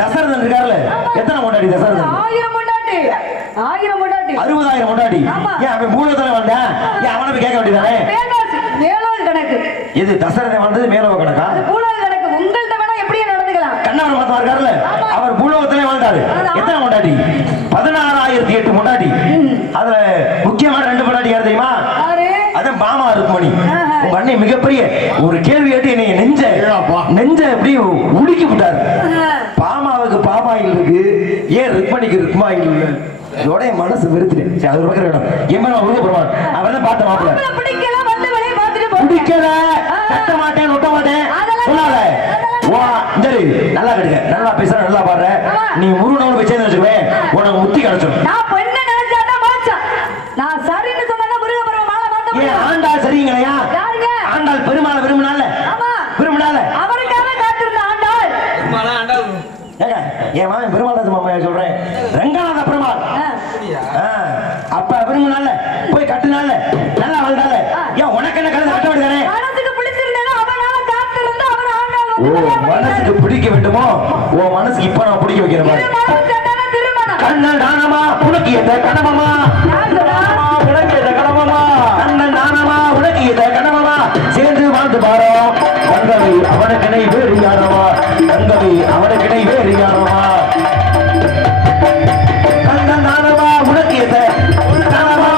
தசரதன் இருக்காருல்ல எத்தனை கொண்டாடி தசரதன் 60,000 கொண்டாடி ஏன் அவன் மூலத்துல வந்தான் ஏன் அவனை போய் கேட்க வேண்டியதானே இது தசரதன் வந்தது மேலவ கணக்கா கண்ணவன் பார்த்தா இருக்காருல்ல அவர் பூலோகத்திலே வாழ்ந்தாரு எத்தனை கொண்டாடி 16,008 கொண்டாடி அதுல முக்கியமான 2 கொண்டாடி யார் தெரியுமா அதான் பாமா ருக்மணி உங்க அண்ணன் மிகப்பெரிய ஒரு கேள்வி கேட்டு என்னை நெஞ்ச எப்படி உடுக்கி விட்டாரு பாமாவுக்கு பாமாயில் இருக்கு ஏன் ருக்மணிக்கு ருக்மாயில் இல்ல இதோட என் மனசு வெறுத்துட்டு அது ஒரு இடம் எம்மன் உருக போவான் அவன் தான் பார்த்த மாப்பிள்ள பிடிக்கல கட்ட மாட்டேன் ஒட்ட மாட்டேன் சொல்லாத சரி நல்லா கட்டுங்க நல்லா பேசுற நல்லா பாடுற நீ முருகனோட போய் சேர்ந்து வச்சுக்குவேன் உனக்கு முத்தி கிடைச்சிடும் ஆண்டாள் சரிங்களையா ஆண்டாள் பெருமாளை விரும்பினால என் மாமன் பெருமாள் மாமா சொல்றேன் ரங்கநாத பெருமாள் அப்ப விரும்பினால போய் கட்டுனால நல்லா வாழ்ந்தால ஏன் உனக்கு என்ன கலந்து கட்ட வேண்டியதானே மனசுக்கு பிடிக்க விட்டுமோ உன் மனசுக்கு இப்ப நான் பிடிக்க வைக்கிற மாதிரி கண்ணன் தானமா உனக்கு எந்த கணவமா உனக்கு எந்த கணவமா கண்ணன் தானமா உனக்கு எந்த கணவமா சேர்ந்து வாழ்ந்து பாரோ தங்கவி அவனுக்கிணை வேறு யாரவா தங்கவி அவனுக்கிணை வேறு யாரவா கண்ணன் தானமா உனக்கு எந்த கணவமா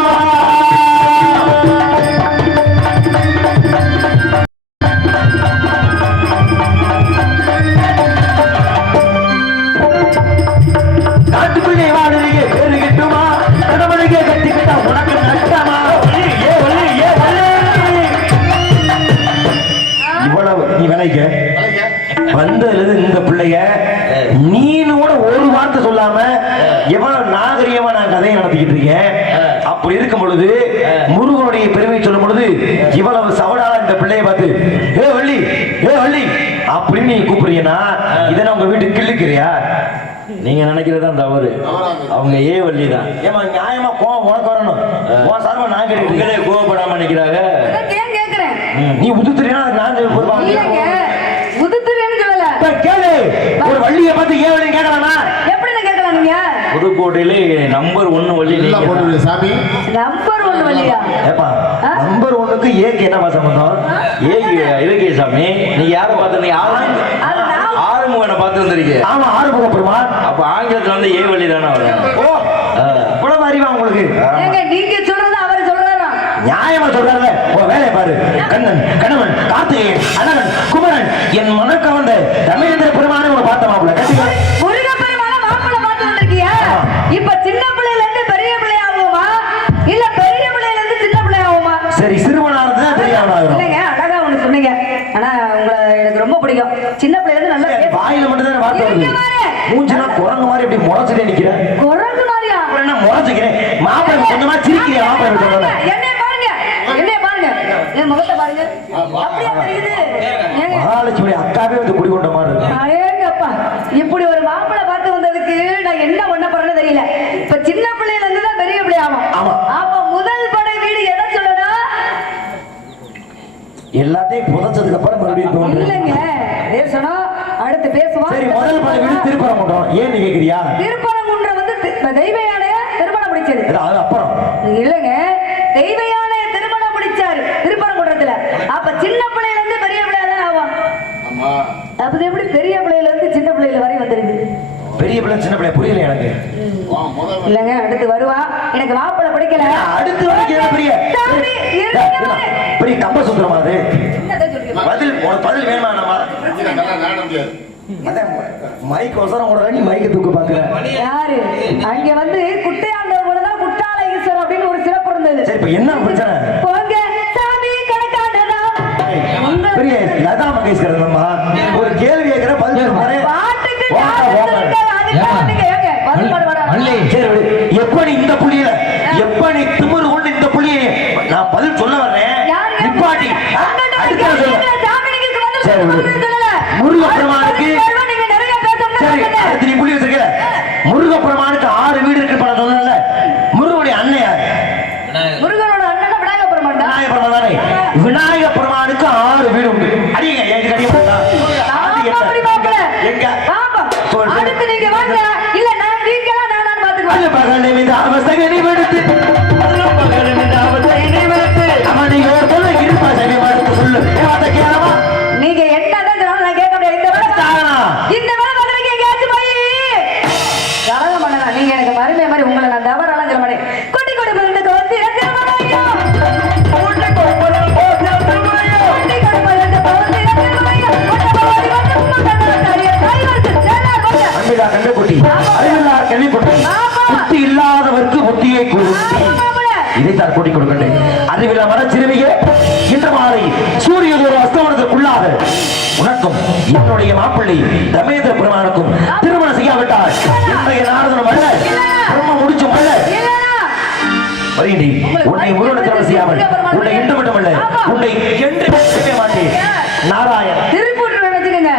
நாட்டுக்குள்ளே வாழறிய பேரு கிட்டுமா கடவுளுக்கே கட்டிக்கிட்டா உனக்கு நஷ்டமா இவ்வளவு நீ விளைக்க வந்ததுல இந்த பிள்ளைய நீனு கூட ஒரு வார்த்தை சொல்லாம எவ்வளவு நாகரிகமா நான் கதையை நடத்திக்கிட்டு இருக்கேன் அப்படி இருக்கும் பொழுது முருகனுடைய பெருமை சொல்லும் பொழுது இவ்வளவு சவடால இந்த பிள்ளைய பார்த்து ஏ வள்ளி அப்படின்னு நீ கூப்பிடுறீங்கன்னா இதை உங்க வீட்டுக்கு கிள்ளுக்கிறியா நீங்க நினைக்கிறதுதான் தவறு அவங்க ஏ வள்ளி தான் ஏமா நியாயமா கோவம் உனக்கு வரணும் உன் சார்பா நான் கேட்கிறே கோவப்படாம நினைக்கிறாங்க நீ உதுத்துறியா நான் கேளு ஒரு வள்ளிய பார்த்து ஏன் வள்ளி கேட்கலாமா எப்படி கேட்கலாம் நீங்க புதுக்கோட்டையில நம்பர் 1 வள்ளி போட்டு சாமி நம்பர் 1 வள்ளியா ஏப்பா நம்பர் 1க்கு ஏக்கு என்ன சம்பந்தம் ஏக்கு இலக்கிய சாமி நீங்க யாரை பார்த்து ஆறுமுகனை பார்த்து வந்திருக்கீங்க ஆமா ஆறுமுக பெருமாள் அப்ப ஆங்கிலத்துல வந்து ஏ வள்ளி தானே வரும் ஓ இவ்வளவு அறிவா உங்களுக்கு நீங்க சொல்றது அவர் சொல்றாரா நியாயமா சொல்றாருல ஓ வேலையை பாரு கண்ணன் கணவன் கார்த்திகேயன் அனவன் குமரன் என் மனக்கவந்த தமிழேந்திர பெருமானை ஒரு பார்த்த மாப்பிள்ள கட்டிக்க முருக பெருமான மாப்பிள்ள பார்த்து வந்திருக்கியா இப்ப சின்ன பிள்ளையில இருந்து பெரிய பிள்ளை ஆகுமா இல்ல பெரிய பிள்ளையில இருந்து சின்ன பிள்ளை ஆகுமா சரி சிறுவனானது தான் பெரியவனா ஆகும் இல்லங்க அழகா ஒன்னு சொன்னீங்க ஆனா உங்களை எனக்கு ரொம்ப பிடிக்கும் சின்ன பிள்ளையில இருந்து நல்ல வாயில மட்டும் தான் வார்த்தை வருது மூஞ்சினா குரங்கு மாதிரி இப்படி முறைச்சிட்டே நிக்கிற குரங்கு மாதிரியா என்ன முறைச்சிக்கிறேன் மாப்பிள்ளை கொஞ்சமா சிரிக்கிறியா மாப்பிள்ளை சொல்றேன் என்ன பாருங்க என் முகத்தை பாருங்க அப்படியே தெரியுது மகாலட்சுமி அக்காவே வந்து குடி கொண்ட மாதிரி இருக்கு அடேங்கப்பா இப்படி ஒரு மாப்பிள்ளை பார்த்து வந்ததுக்கு நான் என்ன பண்ண போறேன்னு தெரியல இப்ப சின்ன பிள்ளையில இருந்து தான் பெரிய பிள்ளை ஆகும் ஆமா அப்ப முதல் படை வீடு எதை சொல்லணும் எல்லாத்தையும் புதைச்சதுக்கு அப்புறம் மறுபடியும் தோணும் இல்லங்க பேசணும் அடுத்து பேசுவோம் சரி முதல் படை வீடு திருப்பரங்குன்றம் ஏன் கேக்குறியா திருப்பரங்குன்றம் வந்து தெய்வ யானைய திருமணம் முடிச்சது அது அப்புறம் இல்லங்க தெய்வ யானை திருமணம் முடிச்சாரு திருப்பரங்குன்றத்துல அப்ப சின்ன பிள்ளையில இருந்து பெரிய பிள்ளையா தான் ஆகும் ஆமா அப்ப எப்படி பெரிய பிள்ளையில இருந்து சின்ன பிள்ளையில வரை வந்திருக்கு பெரிய பிள்ளை சின்ன பிள்ளை புரியல எனக்கு இல்லங்க அடுத்து வருவா எனக்கு மாப்பிள்ளை பிடிக்கல அடுத்து வரைக்கும் பெரிய கம்ப சுந்தரமா அது பதில் வேணுமா நம்ம அதான் மைக் ஒசரம் கூட நீ மைக்க தூக்க பாக்குற. யாரு அங்க வந்து குட்டையாண்டவங்க தான் குட்டால ஈஸ்வரர் அப்படின்னு ஒரு சிறப்பு இருந்தது. சரி இப்ப என்ன பிரச்சனை? போங்க சாமி கணக்காண்டனா பெரிய லதா மங்கேஷ்கர் அம்மா ஒரு கேள்வி கேட்கிற பதில் சொல்ல போறேன். பாட்டுக்கு அதுக்கு நீங்க ஏங்க பதில் பாட மல்லி சரி எப்ப நீ இந்த புள்ளியில எப்ப நீ திமிரு கொண்டு இந்த புள்ளியை நான் பதில் சொல்ல வர்றேன் நிப்பாட்டி அடுத்த சரி முருகப்பெருமானுக்கு சரி அடுத்து நீ புள்ளி வச்சிருக்கல முருகப்பெருமானுக்கு 6 வீடு இருக்கு படம் சொல்லல. முருகனுடைய அண்ணன் யாரு? முருகனோட அண்ணன் விநாயக பெருமான் தான். விநாயக பெருமான் தானே. விநாயக பெருமானுக்கு 6 வீடு உண்டு. அடிங்க ஏன் அடிக்க எங்க அடுத்து நீங்க வாங்க இல்ல நான் நீங்களா நான் பாத்துக்குவேன். பகலை மீது அவசகனை வெடுத்து பகலை மீது அவசகனை வெடுத்து அவனை போல இருப்பா சரி மறுத்து சொல்லு அதை கேளவா நீங்க என்னதான் சொன்னாலும் நான் கேட்க முடியாது. இந்த வேலை பதிலுக்கு எங்கேயாச்சும் போய் கலகம் பண்ணலாம். நீங்க எனக்கு மருமை மாதிரி உங்களை நான் தவறாலாம் சொல்ல மாட்டேன். கொட்டி கொடி மருந்து வந்து கண்டுகுட்டி அறிவில்லார் கேள்விப்பட்டு புத்தி இல்லாதவருக்கு புத்தியை கொடுத்து இதைத்தான் கூட்டிக் கொடுக்கின்றேன். அறிவில்லா மன சிறுமியே இன்று மாலை சூரிய ஒரு அஸ்தமனத்திற்குள்ளாக உனக்கும் என்னுடைய மாப்பிள்ளை தமேந்திர பெருமானுக்கும் திருமணம் செய்யாவிட்டால் இன்றைய நாரதனும் அல்ல பிரம்ம முடிச்சும் அல்ல வருகின்றி உன்னை முருகனை திருமணம் செய்யாமல் உன்னை இன்று மட்டுமல்ல உன்னை என்று செய்ய மாட்டேன். நாராயணன் திருப்பூர் வச்சுக்கோங்க.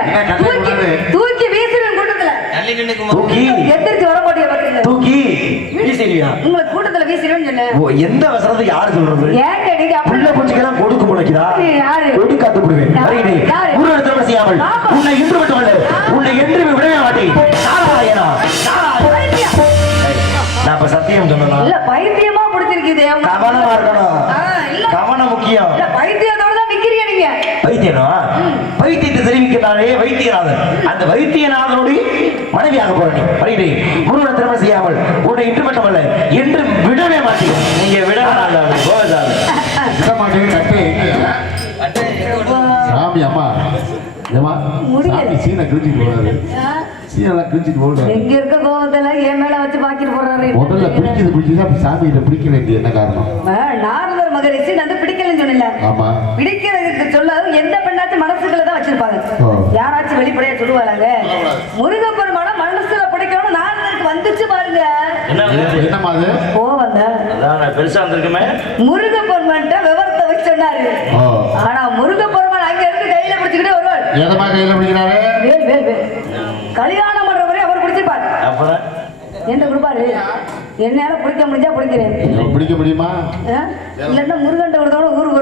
தூக்கி வீசிடுவேன் கூட்டத்துல. தூக்கி எந்திரிச்சு வர மாட்டேங்க பாத்தீங்க. தூக்கி வீசிடுவியா? உங்களை கூட்டத்துல வீசிடுவேன்னு சொன்னேன். எந்த வசனத்தை யாரு சொல்றது? ஏங்க நீங்க புள்ள பூச்சிக்கெல்லாம் கொடுக்க முளைக்குதா? யாரு? கொடி காத்து விடுவேன். முருகன் திருமணம் செய்யாமல் உன்னை இன்று மட்டுமல்ல உன்னை என்று விடவே மாட்டேன். நாராயணா நாராயணா. நான் இப்ப சத்தியம் சொன்னா இல்ல பைத்தியமா பிடிச்சிருக்குது. கவனமா இருக்கணும். கவனம் முக்கியம். இல்ல பைத்தியத்தோட தான் நிக்கிறீங்க நீங்க. வைத்தியனா வைத்தியத்தை தெரிவிக்கிறாரே வைத்தியநாதன். அந்த வைத்தியநாதனுடைய மனைவியாக போற நீ வருகிறே முருகனை திருமணம் செய்யாமல் உன்னை இன்று மட்டுமல்ல என்று விடவே மாட்டேன். நீங்க விட சாமி அம்மா ஏமா சாமி சீனை கிழிச்சிட்டு போறாரு. சீனெல்லாம் கிழிச்சிட்டு போறாரு. எங்க இருக்க கோவத்துல என் மேல வச்சு பாக்கிட்டு போறாரு. முதல்ல பிடிக்குது சாமியில பிடிக்கல என்ன காரணம்? நாரதர் மகரிஷி வந்து பிடிக்கலன்னு சொன்னல. ஆமா பிடிக்கிறதுக்கு சொல்ல எந்த பெண்ணாச்சும் மனசுக்குள்ள தான் வச்சிருப்பாங்க. யாராச்சும் வெளிப்படையா சொல்லுவாங்க முருகப்பெருமான மனசுல பிடிக்கணும். நாரதருக்கு வந்துச்சு பாருங்க. என்னமா அது? ஓ வந்த பெருசா வந்திருக்குமே. முருகப்பெருமான்ட்ட விவரத்தை வச்சு சொன்னாரு. ஆனா முருகப்பெருமான் அங்க இருந்து கையில பிடிச்சுக்கிட்டே வருவார். எதமா கையில பிடிக்கிறாரு? வேல் வேல் வேல். கல்யாணம் பண்றவரே அவர் பிடிச்சிருப்பார். அப்புறம் என்ன கொடுப்பாரு? என்னால பிடிக்க முடிஞ்சா பிடிக்கிறேன். பிடிக்க முடியுமா? இல்லன்னா முருகன் கொடுத்தோட ஊருக்கு